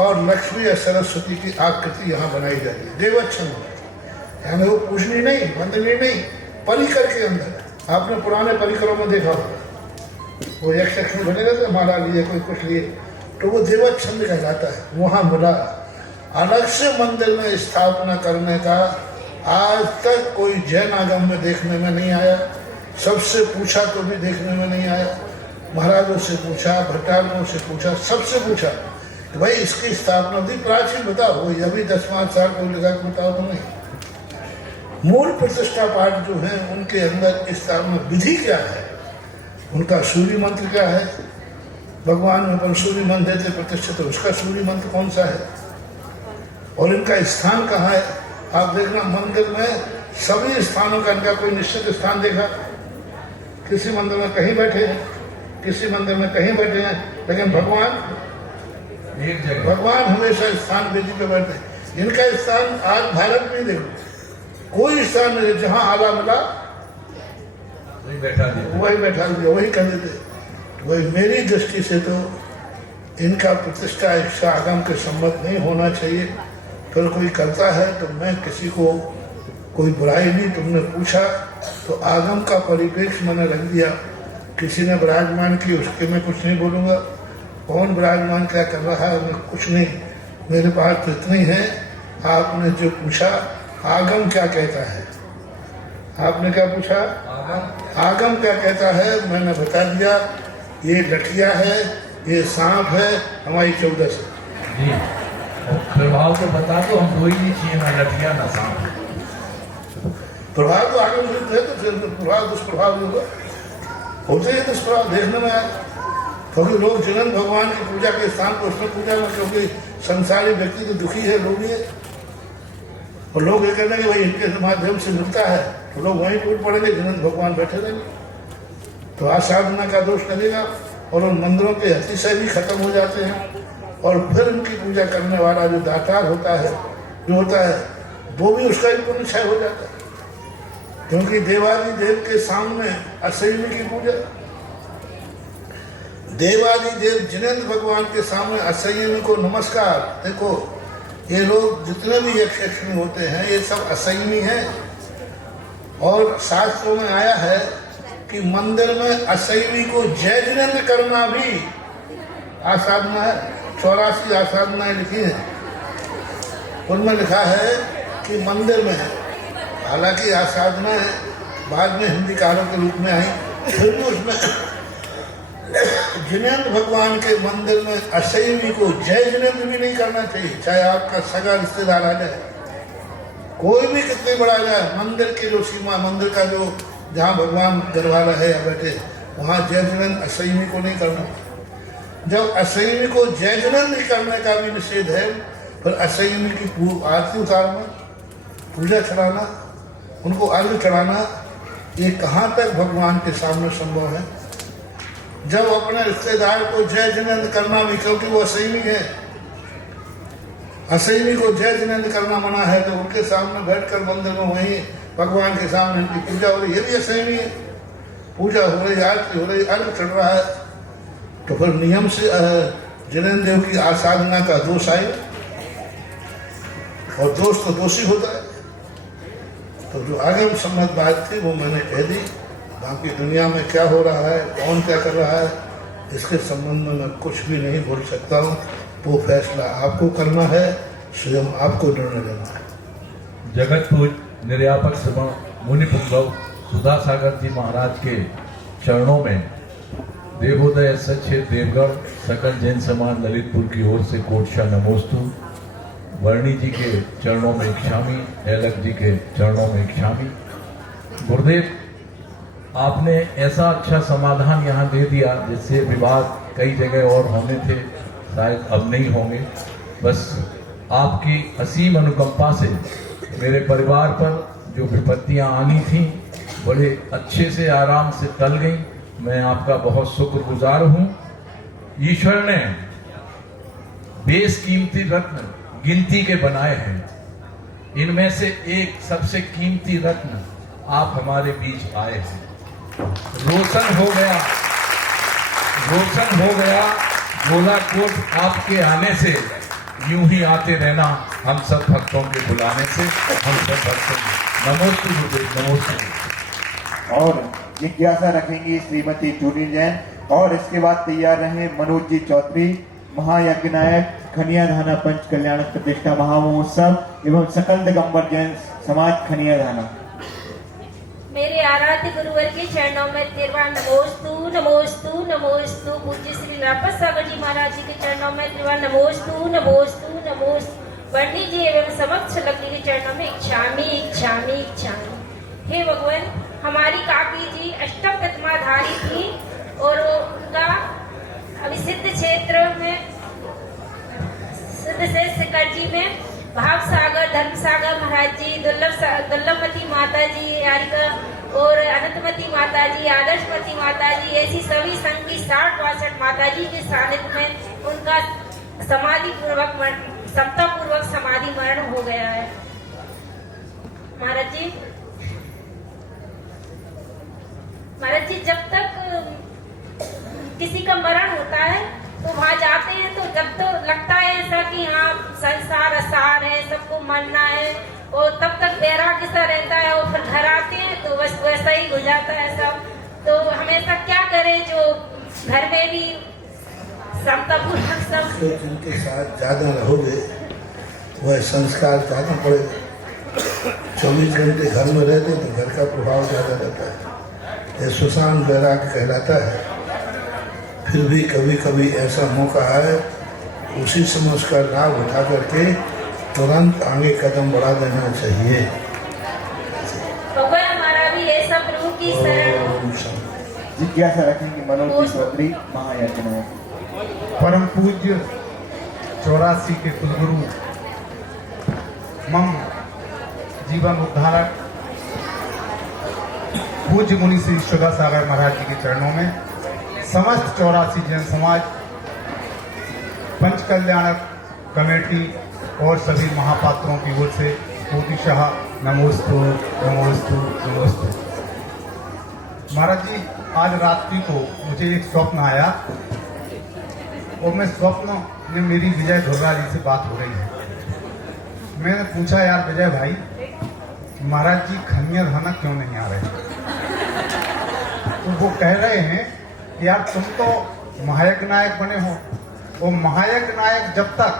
और लक्ष्मी या सरस्वती की आकृति यहाँ बनाई जाती है देवत छंद में। यानी वो पूजनी नहीं, वंदनीय नहीं, परिकर के अंदर। आपने पुराने परिकरों में देखा होगा, वो यक्ष यक्षिणी बने रहते, माला लिए, कोई कुछ लिए, तो वो देवत छंद कहलाता है। वहाँ मिला। अलग से मंदिर में स्थापना करने का आज तक कोई जैन आगम में देखने में नहीं आया। सबसे पूछा तो भी देखने में नहीं आया। महाराजों से पूछा, भट्टारकों से पूछा, सबसे पूछा कि भाई इसकी स्थापना भी प्राचीन बताओ, वही अभी 10-5 साल को लगा के बताओ तो नहीं। मूल प्रतिष्ठा पाठ जो है उनके अंदर स्थापना विधि क्या है, उनका सूर्य मंत्र क्या है। भगवान में अपन सूर्य मंत्र देते प्रतिष्ठित, तो उसका सूर्य मंत्र कौन सा है, और इनका स्थान कहाँ है। आप देखना मंदिर में सभी स्थानों का इनका कोई निश्चित स्थान देखा। किसी मंदिर में कहीं बैठे हैं, किसी मंदिर में कहीं बैठे हैं, लेकिन भगवान एक जगह, भगवान हमेशा स्थान वेदी पे बैठे हैं। इनका स्थान आज भारत में देखो कोई स्थान नहीं, जहाँ आला मिला वही बैठा दिया, वही कर देते। वही मेरी दृष्टि से तो इनका प्रतिष्ठा एक आगम के सम्मत नहीं होना चाहिए। फिर कोई करता है तो मैं किसी को कोई बुराई नहीं। तुमने पूछा तो आगम का परिप्रेक्ष्य मैंने रख दिया। किसी ने विराजमान की उसके मैं कुछ नहीं बोलूँगा। कौन विराजमान क्या कर रहा है मैं कुछ नहीं, मेरे पास तो इतना ही है। आपने जो पूछा आगम क्या कहता है, आपने क्या पूछा आगम क्या कहता है, मैंने बता दिया। ये लठिया है, ये सांप है, हमारी 14 से जी। और प्रभाव तो बता दो, हम कोई नहीं चाहिए, ना लठिया ना सांप। प्रभाव तो आगम विरुद्ध है, तो फिर प्रभाव दुष्प्रभाव होगा, होते हैं दुष्प्रभाव देखने में आए। क्योंकि लोग जिन्होंने भगवान की पूजा के स्थान को उसमें पूजा में, क्योंकि संसारी व्यक्ति तो दुखी है, लोभी है, और लोग ये कहते हैं कि भाई इनके माध्यम से मिलता है, तो लोग वहीं टूट पड़ेंगे जिन्होंने भगवान बैठे रहेंगे। तो आसाधना का दोष लगेगा और उन मंदिरों के अतिशय भी खत्म हो जाते हैं। और फिर उनकी पूजा करने वाला जो दातार होता है, जो होता है, वो भी उसका भी पुण्य क्षय हो जाता है। क्योंकि देवादि देव के सामने असंयमी की पूजा, देवादि देव जिनेंद्र भगवान के सामने असंयमी को नमस्कार। देखो ये लोग जितने भी यक्ष यक्षिणी होते हैं ये सब असंयमी हैं। और शास्त्रों में आया है कि मंदिर में असंयमी को जय जिनेंद्र करना भी आसाधना है। 84 आसाधनाएं लिखी हैं, उनमें लिखा है कि मंदिर में है। हालांकि आसाधनाएं बाद में हिंदी कारों के रूप में आई, फिर भी उसमें जिनेंद्र भगवान के मंदिर में असैवी को जय जिनेंद्र भी नहीं करना चाहिए, चाहे आपका सगा रिश्तेदार आ जाए, कोई भी कितने बड़ा आ जाए। मंदिर की जो सीमा, मंदिर का जो जहाँ भगवान दरबारा है या बैठे, वहाँ जय जिनेंद्र असैवी को नहीं करना। जब असैवी को जय जिनेंद्र करने का भी निषेध है, फिर असैवी की आरती उतारना, पूजा चढ़ाना, उनको अर्घ चढ़ाना, ये कहाँ तक भगवान के सामने संभव है? जब अपने रिश्तेदार को जय जिनेंद्र करना भी, क्योंकि वो असैवी है, असैवी को जय जिनेंद्र करना मना है, तो उनके सामने बैठकर मंदिर में वहीं भगवान के सामने उनकी पूजा हो रही, ये भी असैवी है। पूजा हो रही, आरती हो रही, अर्घ चढ़ रहा है, तो फिर नियम से जिनेंद्र देव की आसाधना का दोष आएगा, और दोष तो दोषी होता है। तो जो आगम सम्मत बात थी वो मैंने कह दी। बाकी दुनिया में क्या हो रहा है, कौन क्या कर रहा है, इसके संबंध में मैं कुछ भी नहीं बोल सकता हूँ। वो फैसला आपको करना है, स्वयं आपको निर्णय लेना है। जगत पूज निर्यापक श्रवण मुनि पुंगव सुधा सागर जी महाराज के चरणों में देवोदय सच्चे देवगढ़ सकल जैन समाज ललितपुर की ओर से कोटशा नमोस्तु। वर्णी जी के चरणों में क्षामी, ऐलक जी के चरणों में क्षामी। गुरुदेव, आपने ऐसा अच्छा समाधान यहाँ दे दिया जिससे विवाद कई जगह और होने थे, शायद अब नहीं होंगे। बस आपकी असीम अनुकंपा से मेरे परिवार पर जो विपत्तियाँ आनी थीं बड़े अच्छे से आराम से टल गई। मैं आपका बहुत शुक्रगुजार हूँ। ईश्वर ने बेशकीमती रत्न गिनती के बनाए हैं, इनमें से एक सबसे कीमती रत्न आप हमारे बीच आए हैं। रोशन हो गया गोलाकोट आपके आने से, यूं ही आते रहना हम सब भक्तों के बुलाने से, हम सब भक्तों नमोस्तु गुरुदेव, नमोस्तु। और जिज्ञासा रखेंगी श्रीमती चूनी जैन, और इसके बाद तैयार रहे मनोज जी चौधरी, महायज्ञ नायक खनिया धाना पंच कल्याण प्रतिष्ठा महामहोत्सव एवं सकल दिगंबर जैन समाज खनिया धाना। मेरे आराध्य गुरुवर के चरणों में तेरवा नमोस्तु नमोस्तु नमोस्तु। पूज्य श्री रापत सागर जी महाराज जी के चरणों में तेरवा नमोस्तु नमोस्तु नमोस्तु। वर्णी जी एवं समक्ष लग्नी के चरणों में इच्छामी इच्छामी इच्छामी। हे भगवान, हमारी काकी जी अष्टम प्रतिमाधारी थी और उनका अभी सिद्ध क्षेत्र में, सिद्ध से शिखर जी में भाव सागर, धर्म सागर महाराज जी, दुर्लभमती माता जी यारिका और अनंतमती माता जी, आदर्शमती माता जी, ऐसी सभी संघ की 60-62 माता जी के सानिध्य में उनका समाधि पूर्वक, समता पूर्वक समाधि मरण हो गया है। महाराज जी जब तक किसी का मरण होता है तो वहाँ जाते हैं तो जब तो लगता है ऐसा कि हाँ संसार असार है, सबको मरना है, और तब तक वैराग्य सा रहता है, और फिर घर आते हैं तो बस वैसा ही हो जाता है सब। तो हमेशा क्या करें जो घर में भी समतापूर्वक सब। तो जिनके साथ ज्यादा रहोगे वह संस्कार ज्यादा पड़ेगा। 24 घंटे घर में रहते तो घर का प्रभाव ज्यादा रहता है, यह सुशांत वैराग्य कहलाता है। फिर भी कभी कभी ऐसा मौका है, उसी समय उसका लाभ उठा करके तुरंत आगे कदम बढ़ा देना चाहिए। भगवान हमारा भी ये सब प्रभु की शरण। जिज्ञासा रखेंगे मनोज जी चौधरी, महायज्ञ नायक। परम पूज्य 84 के कुलगुरु मम जीवन उद्धारक पूज्य मुनि श्री सुधा सागर महाराज जी के चरणों में समस्त 84 जैन समाज पंच कल्याणक कमेटी और सभी महापात्रों की ओर से कोटिशाह नमोस्तु नमोस्तु नमोस्तु। महाराज जी, आज रात्रि को मुझे एक स्वप्न आया और मैं स्वप्न में मेरी विजय धुर्रा जी से बात हो रही है। मैंने पूछा, यार विजय भाई, महाराज जी खनिया धाना क्यों नहीं आ रहे? तो वो कह रहे हैं कि यार तुम तो महायज्ञ नायक बने हो, और महायज्ञ नायक जब तक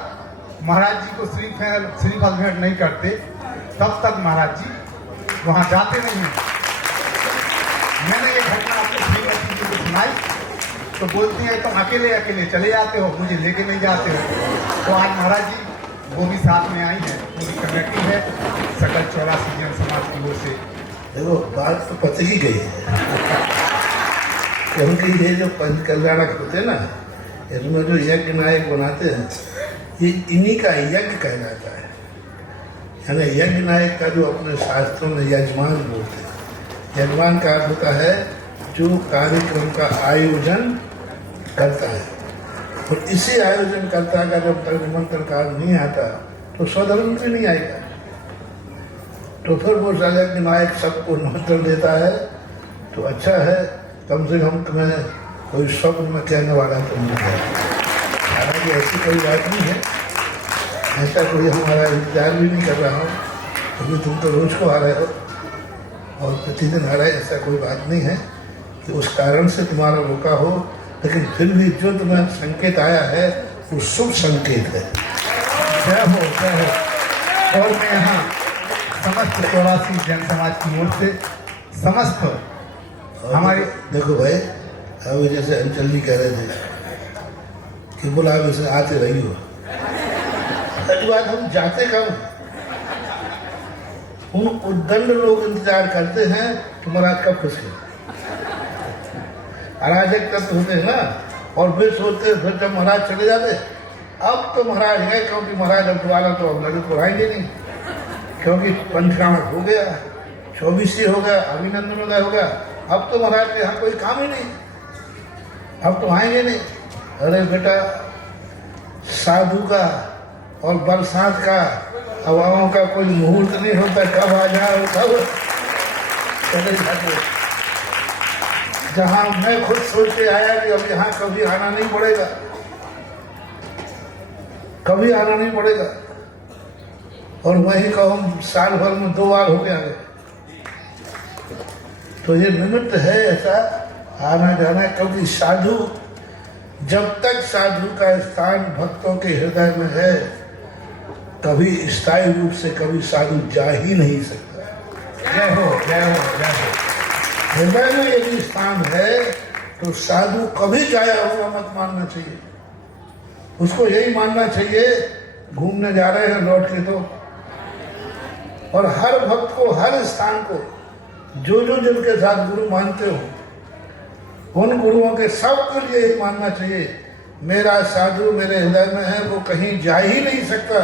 महाराज जी को श्रीफल भेंट नहीं करते तब तक महाराज जी वहां जाते नहीं हैं। मैंने ये घटना अपने श्रीमती जी को सुनाई तो बोलती है तुम अकेले अकेले चले जाते हो, मुझे लेके नहीं जाते हो। तो आज महाराज जी वो भी साथ में आई है, पूरी कमेटी है सकल 84 जन समाज की ओर से। देखो बात तो पता ही गई है क्योंकि ये जो पंच कल्याणक होते हैं ना, इसमें जो यज्ञ नायक बनाते हैं ये इन्हीं का यज्ञ कहलाता है। यानी यज्ञ नायक का जो अपने शास्त्रों में यजमान बोलते हैं। यजमान का अर्थ होता है जो कार्यक्रम का आयोजन करता है, और इसी आयोजन करता का जब तक निमंत्रण कार्ड नहीं आता तो स्वधर्म से नहीं आएगा। तो फिर वो यज्ञ नायक सबको निमंत्रण देता है, तो अच्छा है, कम से कम तुम्हें कोई स्वप्न में कहने वाला तो नहीं है। हालांकि ऐसी कोई बात नहीं है, ऐसा कोई हमारा इंतजार भी नहीं कर रहा हूँ, क्योंकि तुम तो रोज को आ रहे हो और प्रतिदिन आ रहे, ऐसा कोई बात नहीं है कि उस कारण से तुम्हारा रोका हो। लेकिन फिर भी जो तुम्हें संकेत आया है वो शुभ संकेत है। जय हो, जय हो। और मैं यहाँ समस्त 84 जन समाज की ओर से समस्त हमारे देखो भाई, अभी जैसे अंचल जी कह रहे थे कि बोला आप इसे आते रही हो, पहली बात हम जाते कब, उन उद्दंड लोग इंतजार करते हैं कि महाराज कब खुशी। अराजक तत्व होते हैं ना, और फिर सोचते फिर जब महाराज चले जाते अब तो महाराज है, क्योंकि महाराज अब दोबारा तो अब ललित पढ़ाएंगे नहीं, क्योंकि पंचकामक हो गया, 24 हो गया, अभिनंदनोदय हो गया, अब तो महाराज के यहाँ कोई काम ही नहीं, अब तो आएंगे नहीं। अरे बेटा, साधु का और बरसात का हवाओं का कोई मुहूर्त नहीं होता, कब आ जाओ कब चले जाते। जहां मैं खुद सोच के आया कि अब यहाँ कभी आना नहीं पड़ेगा, कभी आना नहीं पड़ेगा, और वहीं का हम साल भर में 2 बार हो गया है। तो ये निमित्त है ऐसा आना जाना, क्योंकि साधु, जब तक साधु का स्थान भक्तों के हृदय में है, कभी स्थायी रूप से कभी साधु जा ही नहीं सकता। जय हो, जय हो, जय हो। हृदय में यदि स्थान है तो साधु कभी जाया हुआ मत मानना चाहिए, उसको यही मानना चाहिए घूमने जा रहे हैं लौट के तो। और हर भक्त को हर स्थान को जो जो जिनके साथ गुरु मानते हो उन गुरुओं के सबके लिए एक मानना चाहिए, मेरा साधु मेरे हृदय में है, वो कहीं जा ही नहीं सकता।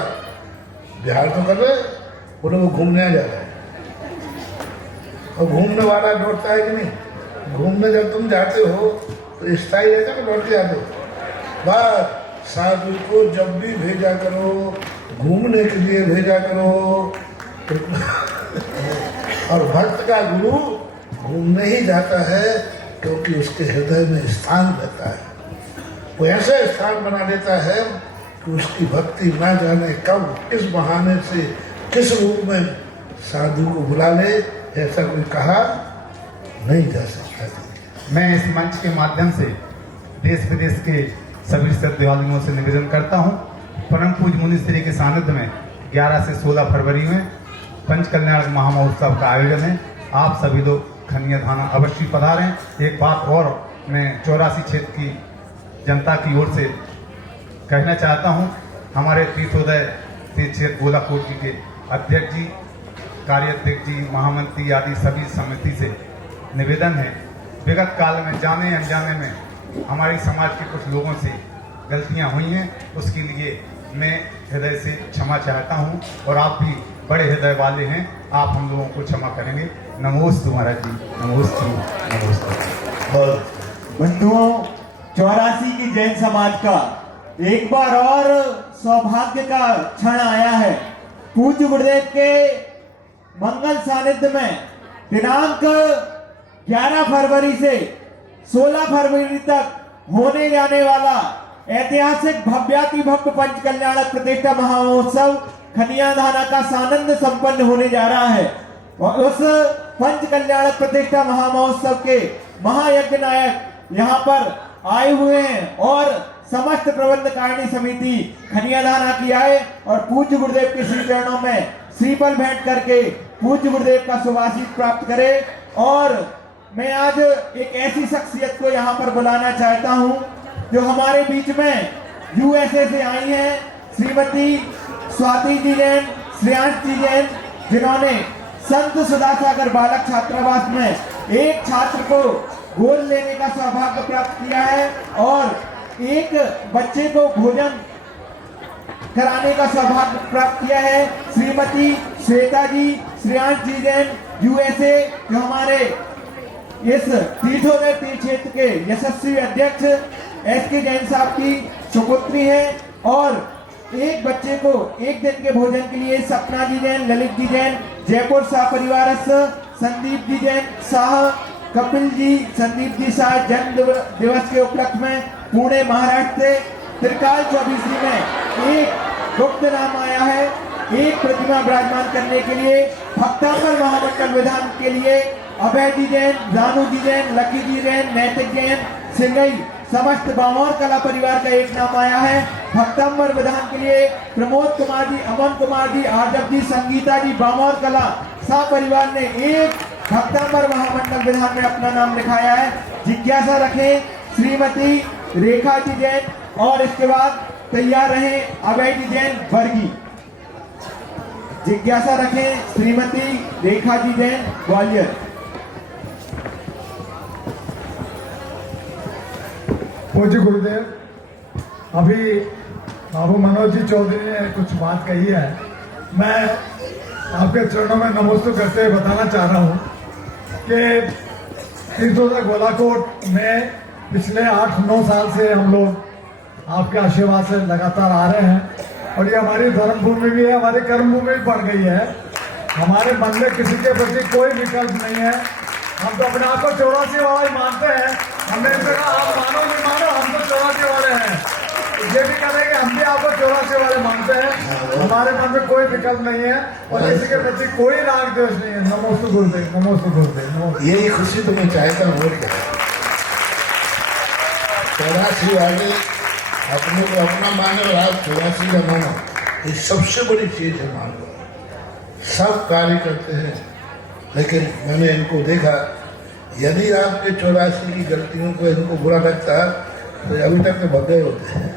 बिहार तो कर रहे, बोले वो घूमने जा रहा है, और घूमने वाला लौटता है कि नहीं? घूमने जब तुम जाते हो तो स्थायी रहता है, लौट के आते हो। बस साधु को जब भी भेजा करो, घूमने के लिए भेजा करो। और भक्त का गुरु घूमने ही जाता है, क्योंकि उसके हृदय में स्थान रहता है। वो ऐसा स्थान बना देता है कि उसकी भक्ति ना जाने कब किस बहाने से किस रूप में साधु को बुला ले, ऐसा कोई कहा नहीं जा सकता। मैं इस मंच के माध्यम से देश विदेश के सभी श्रद्धालुओं से निवेदन करता हूं, परम पूज्य मुनिश्री के सानिध्य में 11 से 16 फरवरी में पंच कल्याण महामहोत्सव का आयोजन है। आप सभी लोग खनिया थाना अवश्य पधारें। एक बात और मैं 84 क्षेत्र की जनता की ओर से कहना चाहता हूं, हमारे तीर्थोदय तीर्थ क्षेत्र गोलाकोट जी के अध्यक्ष जी, कार्याध्यक्ष जी, महामंत्री आदि सभी समिति से निवेदन है, विगत काल में जाने अनजाने में हमारी समाज के कुछ लोगों से गलतियां हुई हैं, उसके लिए मैं हृदय से क्षमा चाहता हूं, और आप भी बड़े हृदय वाले हैं, आप हम लोगों को क्षमा करेंगे। नमोस्तु महाराज जी, नमोस्तु, नमोस्तु। और बंधुओं, 84 की जैन समाज का एक बार और सौभाग्य का क्षण आया है। पूज्य गुरुदेव के मंगल सानिध्य में दिनांक 11 फरवरी से 16 फरवरी तक होने जाने वाला ऐतिहासिक भव्याति भव्य पंच कल्याणक प्रतिष्ठा महामहोत्सव खनिया धाना का सानंद संपन्न होने जा रहा है। और उस पंच कल्याणक प्रतिष्ठा महामहोत्सव के महायज्ञ नायक यहाँ पर आए हुए हैं, और समस्त प्रबंध कारिणी समिति खनिया धाना की आए और पूज्य गुरुदेव के श्री चरणों में श्रीफल भेंट करके पूज्य गुरुदेव का सुभाषित प्राप्त करे, और मैं आज एक ऐसी शख्सियत को यहाँ पर बुलाना चाहता हूँ जो हमारे बीच में यूएसए से आई हैं, श्रीमती स्वाति जी जैन, श्रेयांश जी जैन, जिन्होंने संत सुधासागर बालक छात्रावास में एक छात्र को गोद लेने का सौभाग्य प्राप्त किया है और एक बच्चे को भोजन कराने का सौभाग्य प्राप्त किया है। श्रीमती श्वेता जी, श्रेयांश जी जैन, यूएसए, जो हमारे इस तीर्थोदय तीर्थ क्षेत्र के यशस्वी अध्यक्ष एस.के. जैन साहब की सुपुत्री है और एक बच्चे को एक दिन के भोजन के लिए सपना जी जैन, ललित जी जैन, जयपुर शाह परिवार, संदीप जी जैन शाह, कपिल जी, संदीप जी शाह जन्म दिवस के उपलक्ष्य में पुणे महाराष्ट्र से त्रिकाल चौबीसरी में एक गुप्त नाम आया है। एक प्रतिमा विराजमान करने के लिए भक्तांबर महामंडल विधान के लिए अभय जी जैन, रानू जी जैन, लकी जी जैन, नैतिक जैन, सिंगई समस्त बामौर कला परिवार का एक नाम आया है। भक्तांबर विधान के लिए प्रमोद कुमार जी, अमन कुमार जी, आर्जव जी, संगीता जी, बामौर कला सा परिवार ने एक भक्तांबर महामंडल विधान में अपना नाम लिखाया है। जिज्ञासा रखें श्रीमती रेखा जी जैन और इसके बाद तैयार रहे अभय जी जैन वर्गी। जिज्ञासा रखें श्रीमती रेखा जी जैन ग्वालियर। पूज्य गुरुदेव, अभी बाबू मनोज जी चौधरी ने कुछ बात कही है। मैं आपके चरणों में नमस्ते करते हुए बताना चाह रहा हूँ कि तीर्थोदय गोलाकोट में पिछले 8-9 साल से हम लोग आपके आशीर्वाद से लगातार आ रहे हैं और ये हमारी धर्म भूमि भी है, हमारी कर्म भूमि भी बढ़ गई है। हमारे मन में किसी के प्रति कोई विकल्प नहीं है। हम तो अपने आप को 84 वाला ही मानते हैं। हमने इनसे कहा आप मानो नहीं मानो, हम तो 84 वाले हैं। ये भी करेंगे, हम भी आपको 84 वाले मानते हैं। हमारे मन में कोई विकल्प नहीं है और किसी के प्रति कोई राग द्वेष नहीं है। नमोस्तु गुरुदेव, नमोस्तु गुरुदेव। यही खुशी तो मैं चाहता हूँ। 84 वाले अपने को अपना मानो और आप 84 का मानो, ये सबसे बड़ी चीज है। मानो सब कार्य करते हैं, लेकिन मैंने इनको देखा, यदि आपके 84 की गलतियों को इनको बुरा लगता तो अभी तक तो भग गए होते हैं।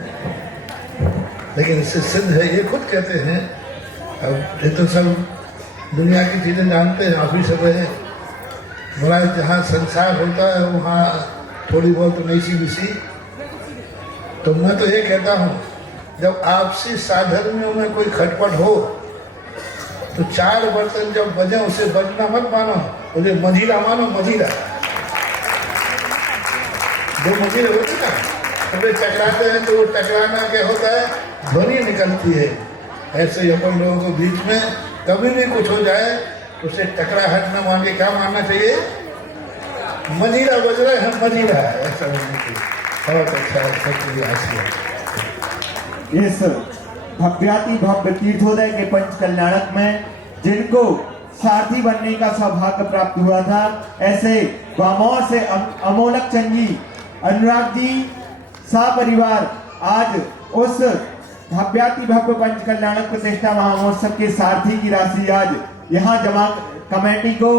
लेकिन इससे सिद्ध है, ये खुद कहते हैं, अब ये तो सब दुनिया की चीज़ें जानते हैं, आप ही सब रहे। बोला जहाँ संसार होता है वहाँ थोड़ी बहुत नईसी बिसी। तो मैं तो ये कहता हूँ, जब आपसी साधर्मियों में कोई खटपट हो तो 4 बर्तन जब बजे उसे बजना मत मानो, उसे मजीरा मानो। मजीरा 2 मजीरे होती ना, तो टकराते हैं तो वो टकराना क्या होता है, ध्वनि निकलती है। ऐसे ही अपन लोगों को बीच में कभी भी कुछ हो जाए तो उसे टकराहट न मान के क्या मानना चाहिए, मजीरा बज रहा है, मजीरा है, ऐसा होने की बहुत अच्छा है। सबके आशीर्वाद। इस भव्याति भव्य तीर्थोदय के पंच कल्याणक में जिनको सारथी बनने का सौभाग्य प्राप्त हुआ था, ऐसे बामौर से अमोलक चंद जी, अनुराग जी, सा परिवार आज उस भव्याति भव्य पंच कल्याणक प्रतिष्ठा महामहोत्सव के सारथी की राशि आज यहाँ जमा कमेटी को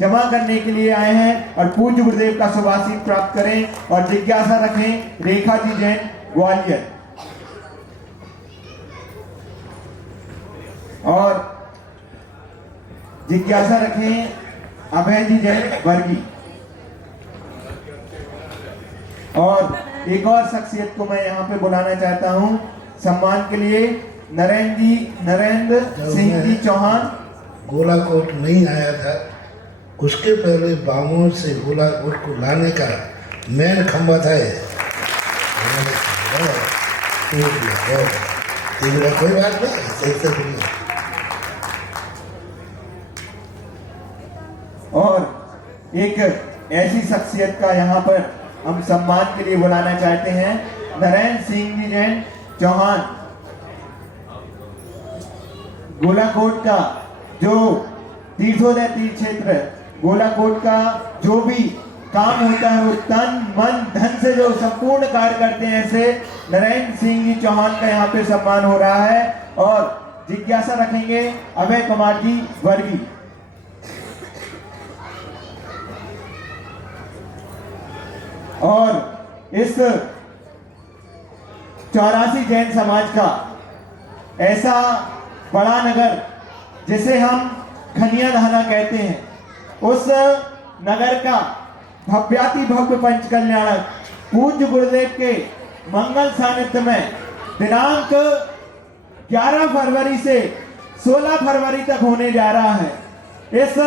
जमा करने के लिए आए हैं और पूज्य गुरुदेव का शुभाशीष प्राप्त करें। और जिज्ञासा रखें रेखा जी जैन ग्वालियर और जिज्ञासा रखें अभय जी जैन वर्गी। और एक और शख्सियत को मैं यहाँ पे बुलाना चाहता हूँ सम्मान के लिए, नरेंद्र सिंह जी चौहान। गोलाकोट नहीं आया था, उसके पहले बामोर से गोलाकोट को लाने का मेन खंभा था ये। कोई बात नहीं। और एक ऐसी शख्सियत का यहाँ पर हम सम्मान के लिए बुलाना चाहते हैं, नरेंद्र सिंह जी जैन चौहान। गोलाकोट का जो तीर्थोदय तीर्थ क्षेत्र, गोलाकोट का जो भी काम होता है वो तन मन धन से जो संपूर्ण कार्य करते हैं, ऐसे नरेंद्र सिंह जी चौहान का यहाँ पे सम्मान हो रहा है। और जिज्ञासा रखेंगे अभय कुमार जी वर्गी। इस 84 जैन समाज का ऐसा बड़ा नगर जिसे हम खनिया धाना कहते हैं, उस नगर का भव्याति भव्य पंच कल्याणक पूज्य गुरुदेव के मंगल सानिध्य में दिनांक 11 फरवरी से 16 फरवरी तक होने जा रहा है। इस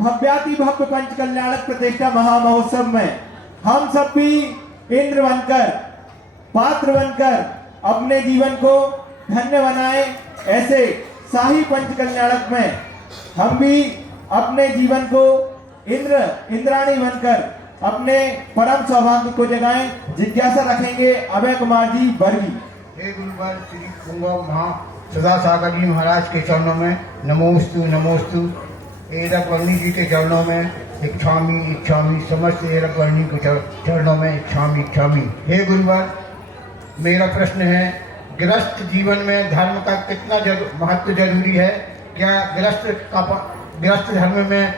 भव्याति भव्य पंच कल्याणक प्रतिष्ठा महामहोत्सव में हम सब भी इंद्र बनकर, पात्र बनकर अपने जीवन को धन्य बनाए। ऐसे शाही पंच कल्याणक में हम भी अपने जीवन को इंद्राणी बनकर अपने परम सौभाग्य को जगाएं। जिज्ञासा रखेंगे अभय कुमार जी बरगी। हे गुरुवर श्री पुंगव महा सदा सागर जी महाराज के चरणों में नमोस्तु नमोस्तु। एरक वर्णी जी के चरणों में इच्छामी इच्छामी, समस्त एरक वर्णी के चरणों में इच्छामी इच्छामी। हे गुरुवर, मेरा प्रश्न है, गृहस्थ जीवन में धर्म का कितना महत्व जरूरी है? क्या गृहस्थ धर्म में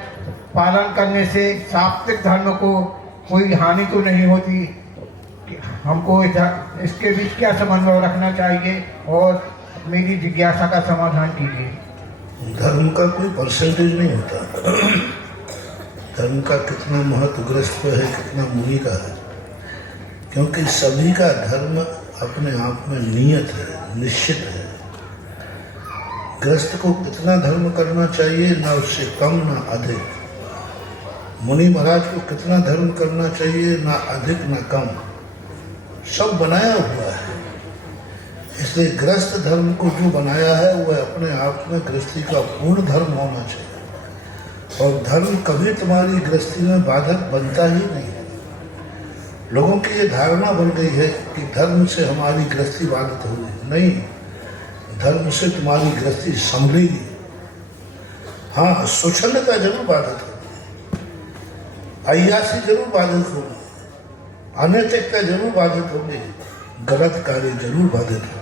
पालन करने से सात्विक धर्म को कोई हानि तो नहीं होती? हमको इसके बीच क्या समन्वय रखना चाहिए और मेरी जिज्ञासा का समाधान कीजिए। धर्म का कोई परसेंटेज नहीं होता। धर्म का कितना महत्व गृहस्थ है, कितना मुनि का है, क्योंकि सभी का धर्म अपने आप में नियत है, निश्चित है। गृहस्थ को कितना धर्म करना चाहिए, ना उससे कम ना अधिक। मुनि महाराज को कितना धर्म करना चाहिए, ना अधिक ना कम, सब बनाया हुआ है। इसलिए गृहस्थ धर्म को जो बनाया है वह अपने आप में गृहस्थी का पूर्ण धर्म होना चाहिए, और धर्म कभी तुम्हारी गृहस्थी में बाधक बनता ही नहीं है। लोगों की ये धारणा बन गई है कि धर्म से हमारी गृहस्थी बाधित होगी। नहीं, धर्म से तुम्हारी गृहस्थी संभलेगी। हाँ, स्वच्छंदता जरूर बाधित होगी, अय्यासी जरूर बाधित होगी, अनैतिकता जरूर बाधित होगी, गलत कार्य जरूर बाधित होगी।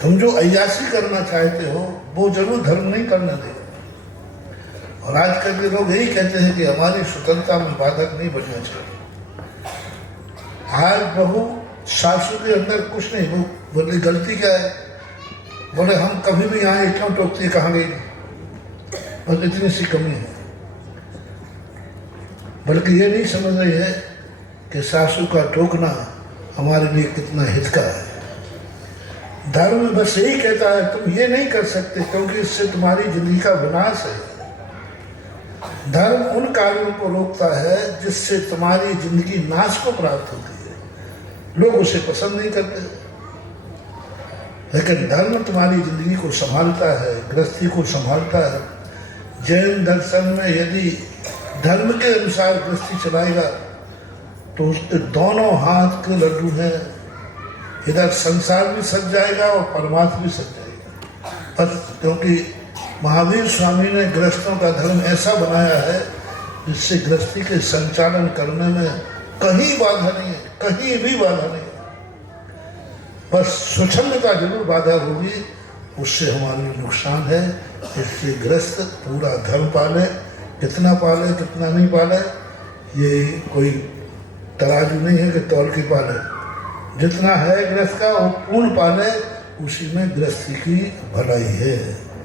तुम जो अय्यासी करना चाहते हो वो जरूर धर्म नहीं करने देगा। और आजकल के लोग यही कहते हैं कि हमारी स्वतंत्रता में बाधक नहीं बनना चाहिए। आज बहू सासू के अंदर कुछ नहीं, वो बोले गलती क्या है, बोले हम कभी भी यहाँ क्यों टोकती, कहाँ गई, बस इतनी सी कमी है। बल्कि ये नहीं समझ रही है कि सासू का टोकना हमारे लिए कितना हित का है। धर्म बस यही कहता है तुम ये नहीं कर सकते क्योंकि इससे तुम्हारी जिंदगी का विनाश है। धर्म उन कार्यों को रोकता है जिससे तुम्हारी जिंदगी नाश को प्राप्त होती है। लोग उसे पसंद नहीं करते, लेकिन धर्म तुम्हारी जिंदगी को संभालता है, गृहस्थी को संभालता है। जैन दर्शन में यदि धर्म के अनुसार गृहस्थी चलाएगा तो उसके दोनों हाथ के लड्डू हैं, इधर संसार भी सज जाएगा और परमात्मा भी सज जाएगा। बस क्योंकि महावीर स्वामी ने गृहस्थों का धर्म ऐसा बनाया है जिससे गृहस्थी के संचालन करने में कहीं बाधा नहीं है, कहीं भी बाधा नहीं है। बस स्वच्छंदता जरूर बाधा होगी, उससे हमारे लिए नुकसान है। इसलिए गृहस्थ पूरा धर्म पाले, कितना पाले कितना नहीं पाले ये कोई तराजू नहीं है कि तौल के पाले। जितना है गृहस्थ का वो पूर्ण पाले, उसी में गृहस्थी की भलाई है।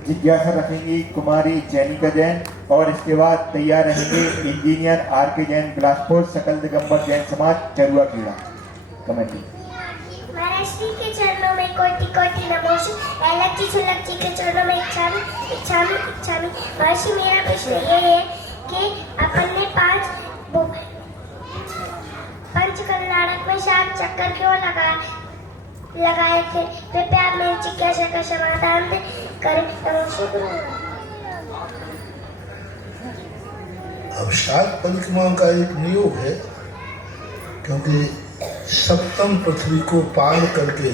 जिज्ञासा रखेंगी कुमारी जैनिका जैन, और इसके बाद तैयार रहेंगे इंजीनियर आर.के. जैन बिलासपुर, सकल दिगंबर जैन समाज चरुआ खेड़ा कमेटी। महाराष्ट्री के चरणों में कोटि कोटि नमोस्तु। ऐलक जी सुलभ जी के चरणों में इच्छामी इच्छामी इच्छामी। महर्षि, मेरा प्रश्न ये है कि अपन ने पंच कल्याणक में 7 चक्कर क्यों लगाए थे? कृपया आप मेरी जिज्ञासा का समाधान करें। अब 7 परिक्रमाओं का एक नियोग है, क्योंकि सप्तम पृथ्वी को पार करके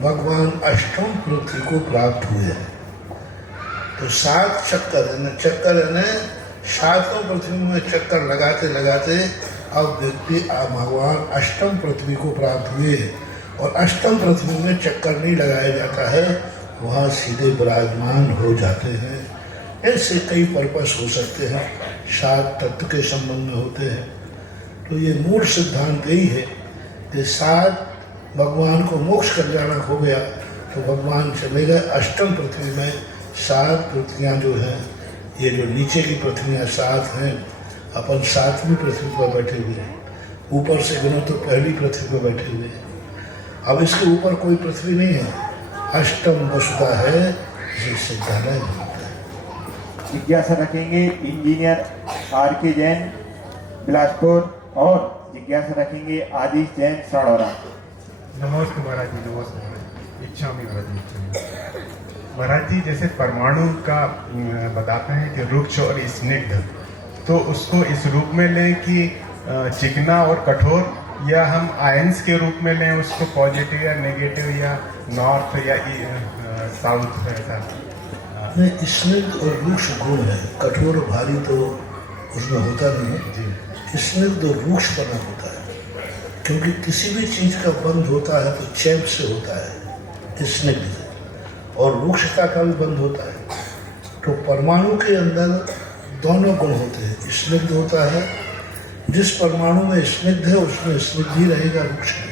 भगवान अष्टम पृथ्वी को प्राप्त हुए हैं। तो 7 चक्कर है, 7 पृथ्वी में चक्कर लगाते लगाते अब व्यक्ति भगवान अष्टम पृथ्वी को प्राप्त हुए। और अष्टम पृथ्वी में चक्कर नहीं लगाया जाता है, वहाँ सीधे विराजमान हो जाते हैं। ऐसे कई पर्पस हो सकते हैं, 7 तत्व के संबंध में होते हैं। तो ये मूल सिद्धांत यही है कि सात भगवान को मोक्ष कल्याण हो गया तो भगवान चले गए अष्टम पृथ्वी में। सात पृथ्वियाँ जो हैं, ये जो नीचे की पृथ्वियाँ सात हैं, अपन सातवीं पृथ्वी पर बैठे हुए हैं। ऊपर से गिनो तो पहली पृथ्वी पर बैठे हुए हैं। अब इसके ऊपर कोई पृथ्वी नहीं है, अष्टम वसुधा है, ये सिद्धालय होता है। जिज्ञासा रखेंगे इंजीनियर आर के जैन बिलासपुर और जिज्ञासा रखेंगे आदिश जैन सड़ौरा। नमस्ते महाराज जी, नमस्ते महाराज जी। इच्छा में महाराज जी, जैसे परमाणु का बताते हैं कि रुक्ष और स्निग्ध, तो उसको इस रूप में लें कि चिकना और कठोर, या हम आयंस के रूप में लें उसको, पॉजिटिव या नेगेटिव या नॉर्थ या साउथ ऐसा? नहीं, स्निग्ध और रूक्ष गुण है। कठोर भारी तो उसमें होता नहीं है जी। स्निग्ध और रूक्ष बना होता है, क्योंकि किसी भी चीज का बंध होता है तो चैप से होता है स्निग्ध, और रूक्षता का भी बंध होता है। तो परमाणु के अंदर दोनों गुण होते हैं। स्निग्ध होता है, जिस परमाणु में स्निग्ध है उसमें स्निग्ध ही रहेगा, रूक्ष है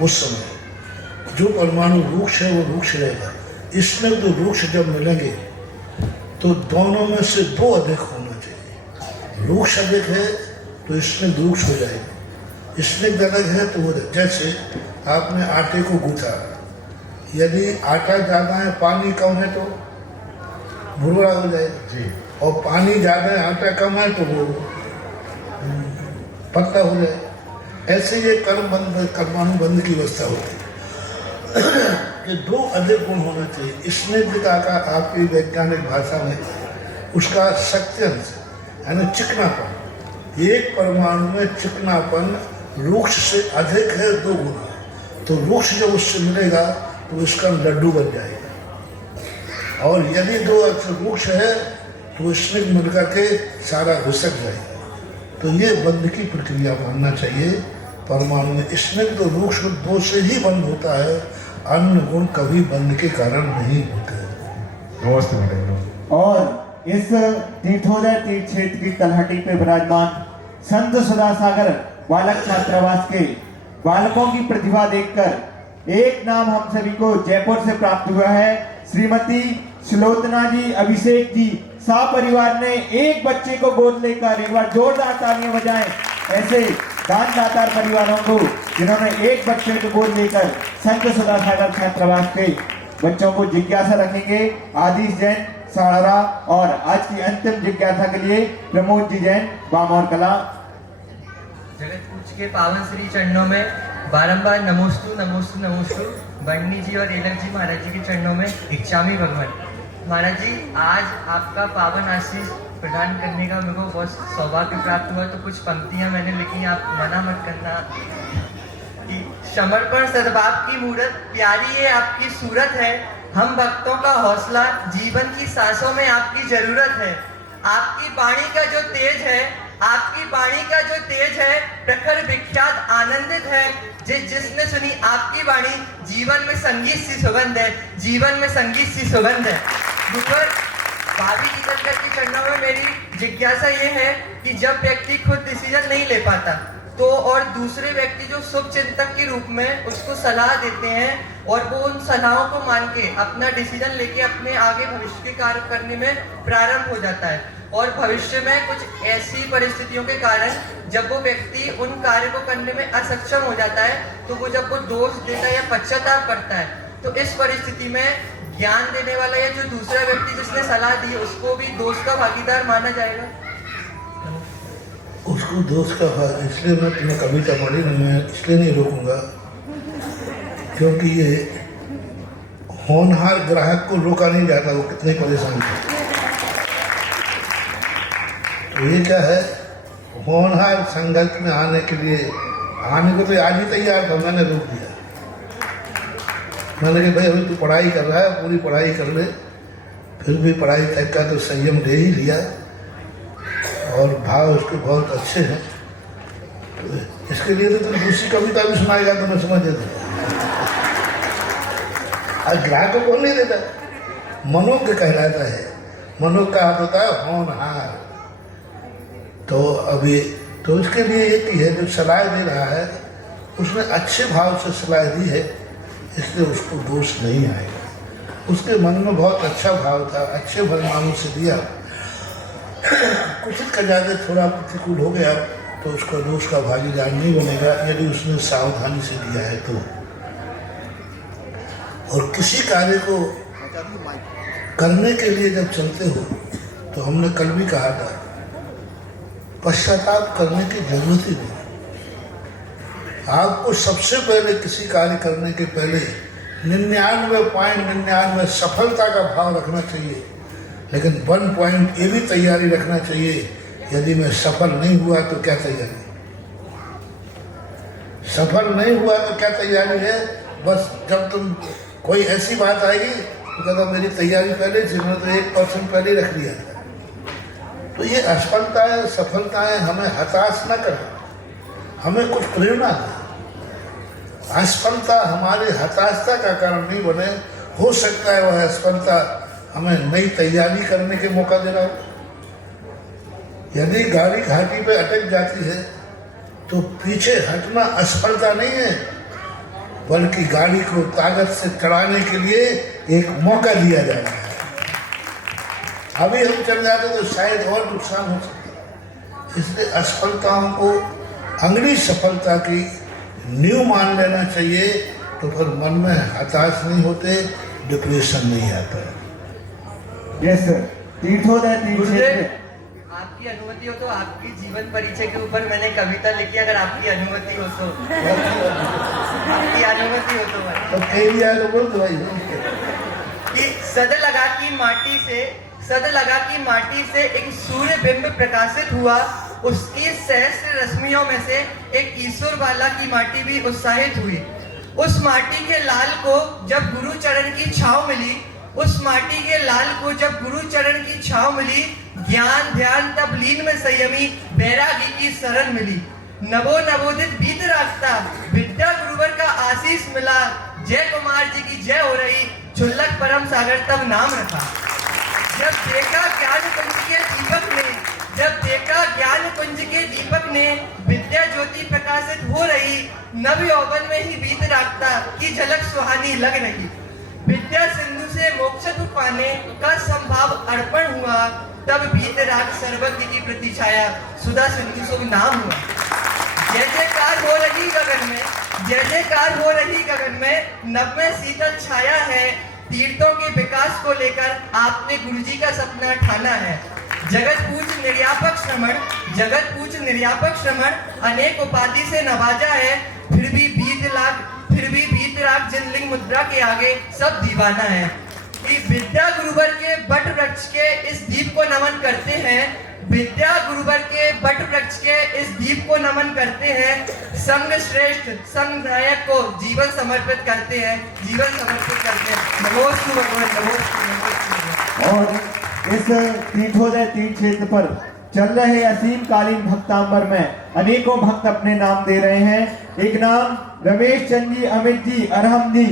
उस समय। जो परमाणु रूक्ष है वो रूक्ष रहेगा। स्निग्ध और रूक्ष जब मिलेंगे तो दोनों में से दो अधिक होना चाहिए। रूक्ष अधिक है तो स्निग्ध रूक्ष हो जाएगा, स्निग्ध अलग है तो वो, जैसे आपने आटे को गूंथा, यदि आटा ज़्यादा है पानी कम है तो भुरभुरा हो जाएगा जी, और पानी ज़्यादा है आटा कम है तो वो पतला हो जाए। ऐसे ये कर्माणु बंध की व्यवस्था होती है कि दो अधिक गुण होना चाहिए। स्निग्ध का आपकी वैज्ञानिक भाषा में उसका शक्त्यंश यानी चिकनापन, एक परमाणु में चिकनापन रूक्ष से अधिक है 2 गुना, तो रूक्ष जब उससे मिलेगा तो उसका लड्डू बन जाएगा। और यदि 2 अक्षर रूक्ष है तो स्निग्ध मिलकर के सारा घुसक जाएगा। तो ये बंध की प्रक्रिया मानना चाहिए। परमाणु में स्निग्ध और रूक्ष 2 से ही बंध होता है, अन्य गुण कभी बंध के कारण नहीं होते। और इस तीर्थोदय तीर्थ क्षेत्र की तलहटी पे विराजमान संत सुधा सागर बालक छात्रावास के बालकों की प्रतिभा देखकर एक नाम हम सभी को जयपुर से प्राप्त हुआ है। श्रीमती सुलोचना जी, अभिषेक जी, सा परिवार ने एक बच्चे को गोद लेकर, एक बार जोरदार तालियां बजाएं ऐसे दानदातार परिवारों को जिन्होंने एक बच्चे को गोद लेकर संत सुधा सागर छात्रावास के बच्चों को। जिज्ञासा रखेंगे आदिश जैन साड़ा और आज की अंतिम जिज्ञासा के लिए प्रमोद जी जैन बामौर कला। जगत पूज के पावन श्री चरणों में बारंबार नमोस्तु नमोस्तु नमोस्तु बंडी जी और एलक जी महाराज जी के चरणों में इच्छामी भगवान। महाराज जी, आज आपका पावन आशीष प्रदान करने का मेरे को बहुत सौभाग्य प्राप्त हुआ, तो कुछ पंक्तियां मैंने लिखी, आप मना मत करना। कि समर्पण सद्भाव की मूरत, प्यारी ये आपकी सूरत है, हम भक्तों का हौसला, जीवन की सांसों में आपकी जरूरत है। आपकी वाणी का जो तेज है, आपकी वाणी का जो तेज है, प्रखर विख्यात आनंदित है। जिसने सुनी आपकी वाणी, जीवन में संगीत सी सुगंध है, जीवन में संगीत सी सुगंध है। गुरुवर भाभी टीकरकर के चरणों में मेरी जिज्ञासा ये है कि जब व्यक्ति खुद डिसीजन नहीं ले पाता तो और दूसरे व्यक्ति जो शुभ चिंतक के रूप में उसको सलाह देते हैं और वो उन सलाहों को मान के अपना डिसीजन लेके अपने आगे भविष्य के कार्य करने में प्रारंभ हो जाता है, और भविष्य में कुछ ऐसी परिस्थितियों के कारण जब वो व्यक्ति उन कार्य को करने में असक्षम हो जाता है, तो वो जब वो दोष देता है या पश्चाताप करता है, तो इस परिस्थिति में ज्ञान देने वाला या जो दूसरा व्यक्ति जिसने सलाह दी उसको भी दोष का भागीदार माना जाएगा? उसको दोष का भाग, इसलिए मैं तुम्हें कविता पढ़ी ना, मैं इसलिए नहीं रोकूंगा क्योंकि ये होनहार ग्राहक को रोका नहीं जाता, वो कितने परेशान थे। तो ये क्या है, होनहार संघर्ष में आने के लिए, आने को तो आज ही तैयार था, मैंने रोक दिया। मैंने कहा भाई अभी तू पढ़ाई कर रहा है, पूरी पढ़ाई कर ले। फिर भी पढ़ाई तक का तो संयम ले ही लिया, और भाव उसके बहुत अच्छे हैं। तो इसके लिए तो तुम दूसरी कविता भी सुनाएगा तो मैं समझ देता। आज ग्राहक को नहीं देता, मनोज्ञ कहलाता है। मनोज्ञ का अर्थ होता है होनहार। तो अभी तो इसके लिए एक ही है, जो सलाह दे रहा है उसने अच्छे भाव से सलाह दी है, इसलिए उसको दोष नहीं आएगा। उसके मन में बहुत अच्छा भाव था, अच्छे भरमानों से दिया, कुछ का ज़्यादा थोड़ा प्रतिकूल हो गया तो उसका दोष का भागीदार नहीं बनेगा, यदि उसने सावधानी से दिया है तो। और किसी कार्य को करने के लिए जब चलते हो तो हमने कल भी कहा था, पश्चाताप करने की जरूरत ही नहीं। आपको सबसे पहले किसी कार्य करने के पहले 99.99 सफलता का भाव रखना चाहिए, लेकिन 1 पॉइंट ये भी तैयारी रखना चाहिए, यदि मैं सफल नहीं हुआ तो क्या तैयारी, सफल नहीं हुआ तो क्या तैयारी है। बस जब तुम कोई ऐसी बात आएगी तो कहता मेरी तैयारी पहले, जिन्होंने तो 1% पहले रख लिया था। तो ये असफलताएं सफलताएं हमें हताश न करें, हमें कुछ प्रेरणा दें। असफलता हमारी हताशता का कारण नहीं बने, हो सकता है वह असफलता हमें नई तैयारी करने के मौका दे रहा हो। यदि गाड़ी घाटी पे अटक जाती है तो पीछे हटना असफलता नहीं है, बल्कि गाड़ी को ताकत से चढ़ाने के लिए एक मौका दिया जा रहा है। अभी हम चल जाते तो शायद और नुकसान हो सकता, इसलिए असफलताओं को अगली सफलता की नींव मान लेना चाहिए, तो फिर मन में हताश नहीं होते, डिप्रेशन नहीं आता। यस सर, तीर्थोदय तीर्थ क्षेत्र। आपकी अनुमति हो तो आपकी जीवन परिचय के ऊपर मैंने कविता लिखी, अगर आपकी अनुमति हो तो। आपकी अनुमति हो तो भाई। तो कह दिया तो बोल दो भाई। कि सद लगा की माटी से एक सूर्य बिंब प्रकाशित हुआ, उसकी सहस्त्र रश्मियों में से एक ईश्वर वाला की माटी भी उत्साहित हुई। उस माटी के लाल को जब गुरु चरण की छांव मिली, उस माटी के लाल को जब गुरु चरण की छांव मिली, ज्ञान ध्यान तब लीन में संयमी बैरागी की शरण मिली। नवो नवोदित बीत रास्ता विद्या गुरुवर का आशीष मिला, जय कुमार जी की जय हो रही, छुल्लक परम सागर तब नाम रखा। जब देखा ज्ञान कुंज के दीपक ने विद्या ज्योति प्रकाशित हो रही, नव यौवन में ही बीत रास्ता की झलक सुहानी लग रही। विद्या सिंधु से मोक्ष पाने का संभाव अर्पण हुआ, तब बीत रात सर्वज्ञ की प्रतिछाया सुधा सिंधु शुभ नाम हुआ। जय जयकार हो रही गगन में, जय जयकार हो रही गगन में, नभ में शीतल छाया है। तीर्थों के विकास को लेकर आपने गुरुजी का सपना ठाना है। जगत पूज निर्यापक श्रमण अनेक उपाधि से नवाजा है, फिर भी बीत लाख जिनलिंग मुद्रा के आगे सब दीवाना है। कि विद्या गुरुवर के बट वृक्ष के इस दीप को नमन करते हैं, विद्या गुरुवर के बट वृक्ष के इस दीप को नमन करते हैं। संग श्रेष्ठ संग नायक को जीवन समर्पित करते हैं, नमोस्तु भगवान, नमोस्तु। और इस तीर्थोदय तीर्थ क्षेत्र पर चल रहे असीम कालीन भक्तांबर में अनेकों भक्त अपने नाम दे रहे हैं। एक नाम रमेश चंद जी, अमित जी, अरहम जी,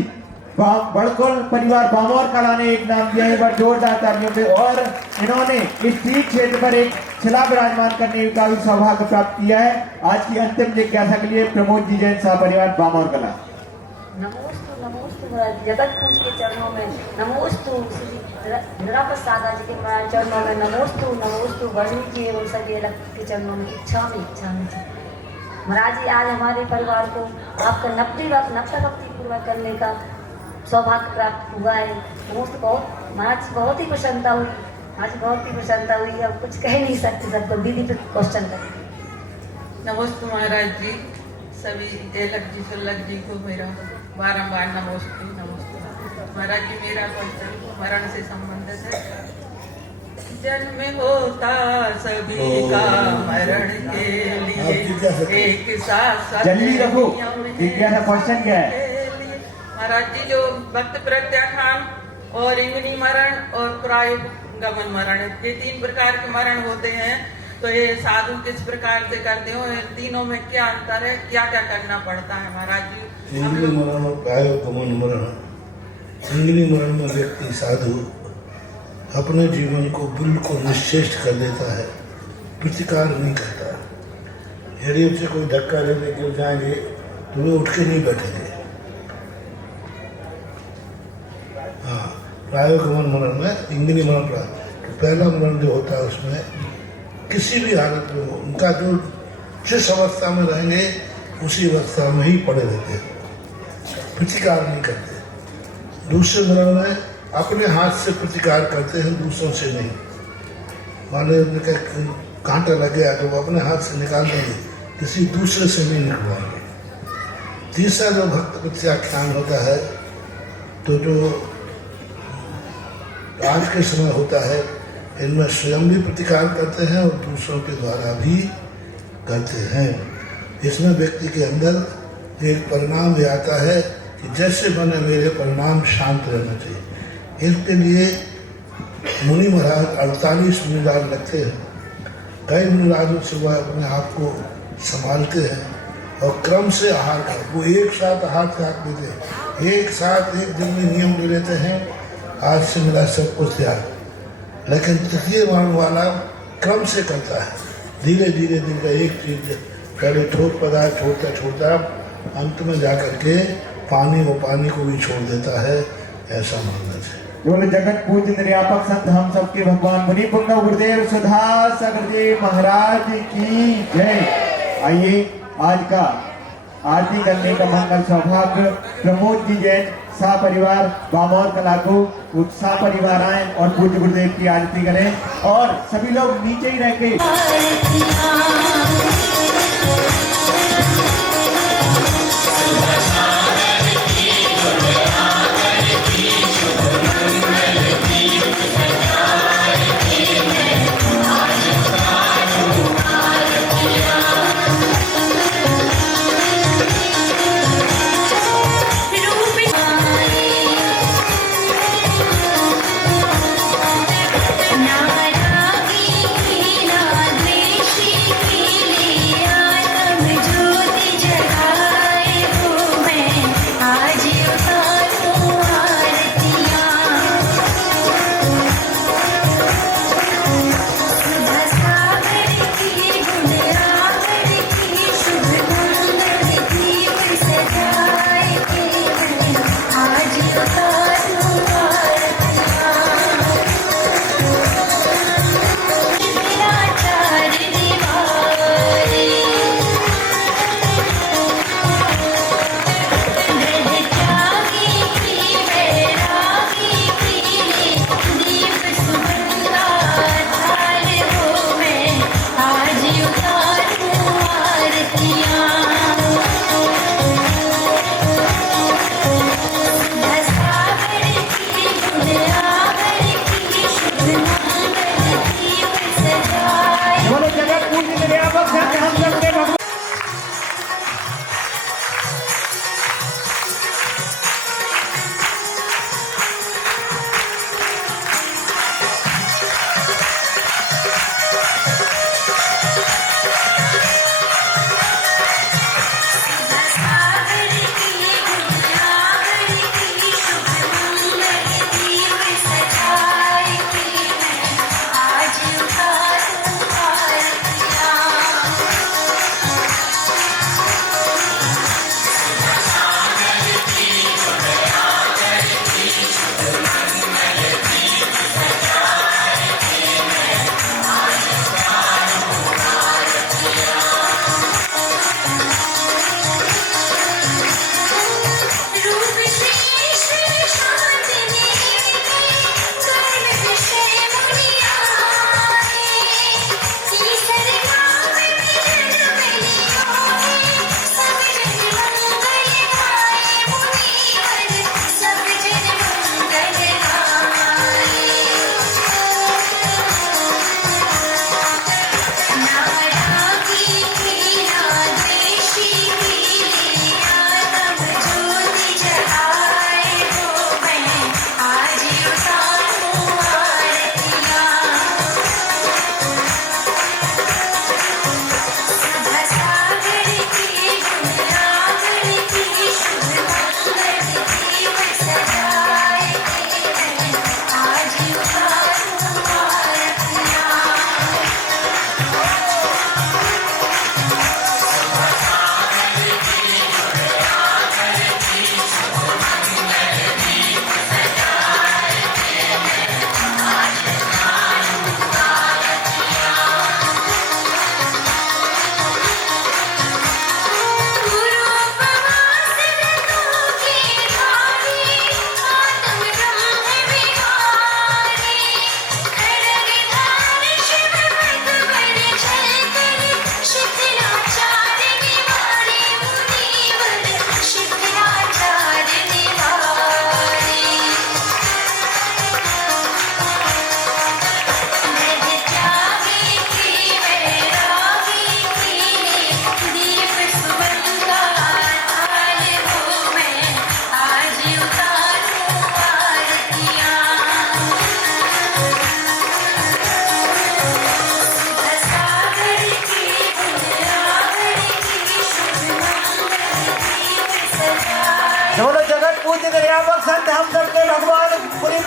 बड़कोल परिवार बामोर कला ने एक नाम दिया है, बड़ा जोरदार तालियों पे। और इन्होंने इस तीर्थ क्षेत्र पर एक शिला विराजमान करने का भी सौभाग्य प्राप्त किया है। आज की अंतिम जिज्ञासा के लिए प्रमोद जी जैन साहब परिवार बामोर कला। नमोस्तु नमोस्तु महाराज, जगत पूज के चरणों में नमोस्तु, निरापद सादा जी के महाराज चरणों में नमोस्तु नमोस्तु, वर्णी जी एवं सभी अलग के चरणों में इच्छा में महाराज जी, आज हमारे परिवार को आपका 90 भक्ति पूरा करने का सौभाग्य प्राप्त हुआ है। नमोस्तु, बहुत महाराज बहुत ही प्रसन्नता हुई, आज बहुत ही प्रसन्नता हुई, अब कुछ कह नहीं सकते, सबको दीदी पे क्वेश्चन करें। नमोस्तु महाराज जी, सभी एलक जी सुल्लक जी को मेरा बारंबार नमोस्तु नमोस्तु। महाराज जी, मेरा क्वेश्चन मरण से संबंधित है। जन्म होता सभी का मरण के लिए, एक साथ जल्दी रखो, जिज्ञासा क्वेश्चन क्या है? महाराज जी, जो भक्त प्रत्याख्यान और इंगनी मरण और प्रायोगमन मरण, ये 3 प्रकार के मरण होते हैं, तो ये साधु किस प्रकार से करते हो, इन तीनों में क्या अंतर है, क्या क्या करना पड़ता है महाराज जी? इंगली मरण और प्रायोगमन मरण। इंगली मरण में व्यक्ति साधु अपने जीवन को बिल्कुल निश्चेष्ट कर देता है, प्रतिकार नहीं करता। यदि उनसे कोई धक्का देने गिर जाएंगे तो वे उठ के नहीं बैठेंगे। हाँ, प्रायोगमन मनन में इंगिनी मनन तो पहला मनन जो होता है उसमें किसी भी हालत में उनका जो जिस अवस्था में रहेंगे उसी अवस्था में ही पड़े रहते हैं, प्रतिकार नहीं करते। दूसरे मनन में अपने हाथ से प्रतिकार करते हैं, दूसरों से नहीं। मान लीजिए कांटा लग गया तो वो अपने हाथ से निकाल देंगे, किसी दूसरे से नहीं निकलवाएंगे। तीसरा जो भक्त प्रत्याख्यान होता है तो जो आज के समय होता है, इनमें स्वयं भी प्रतिकार करते हैं और दूसरों के द्वारा भी करते हैं। इसमें व्यक्ति के अंदर एक परिणाम भी आता है कि जैसे बने मेरे परिणाम शांत रहना चाहिए। इसके लिए मुनि महाराज 48 मुनिराज लगते हैं। कई मुनिराजों से वह अपने आप को संभालते हैं और क्रम से आहार का वो एक साथ आहार त्याग लेते हैं, एक साथ एक दिन में नियम ले लेते हैं, आज से मेरा सब कुछ त्याग। लेकिन तृतीय वर्ण वाला क्रम से करता है, धीरे धीरे धीरे एक चीज पहले ठोस पदार्थ छोड़ता छोड़ता अंत में जाकर के पानी को भी छोड़ देता है, ऐसा मानना चाहिए। बोले जगत पूज्य निर्यापक संत हम सबके भगवान मुनि पुंगव गुरुदेव सुधा सागर जी महाराज की जय। आइए आज का आरती करने का मंगल सौभाग्य प्रमोद जी जैन सा परिवार बामौर कला को उत्साह परिवार आए और पूज्य गुरुदेव की आरती करें और सभी लोग नीचे ही रह के हम सबके भगवान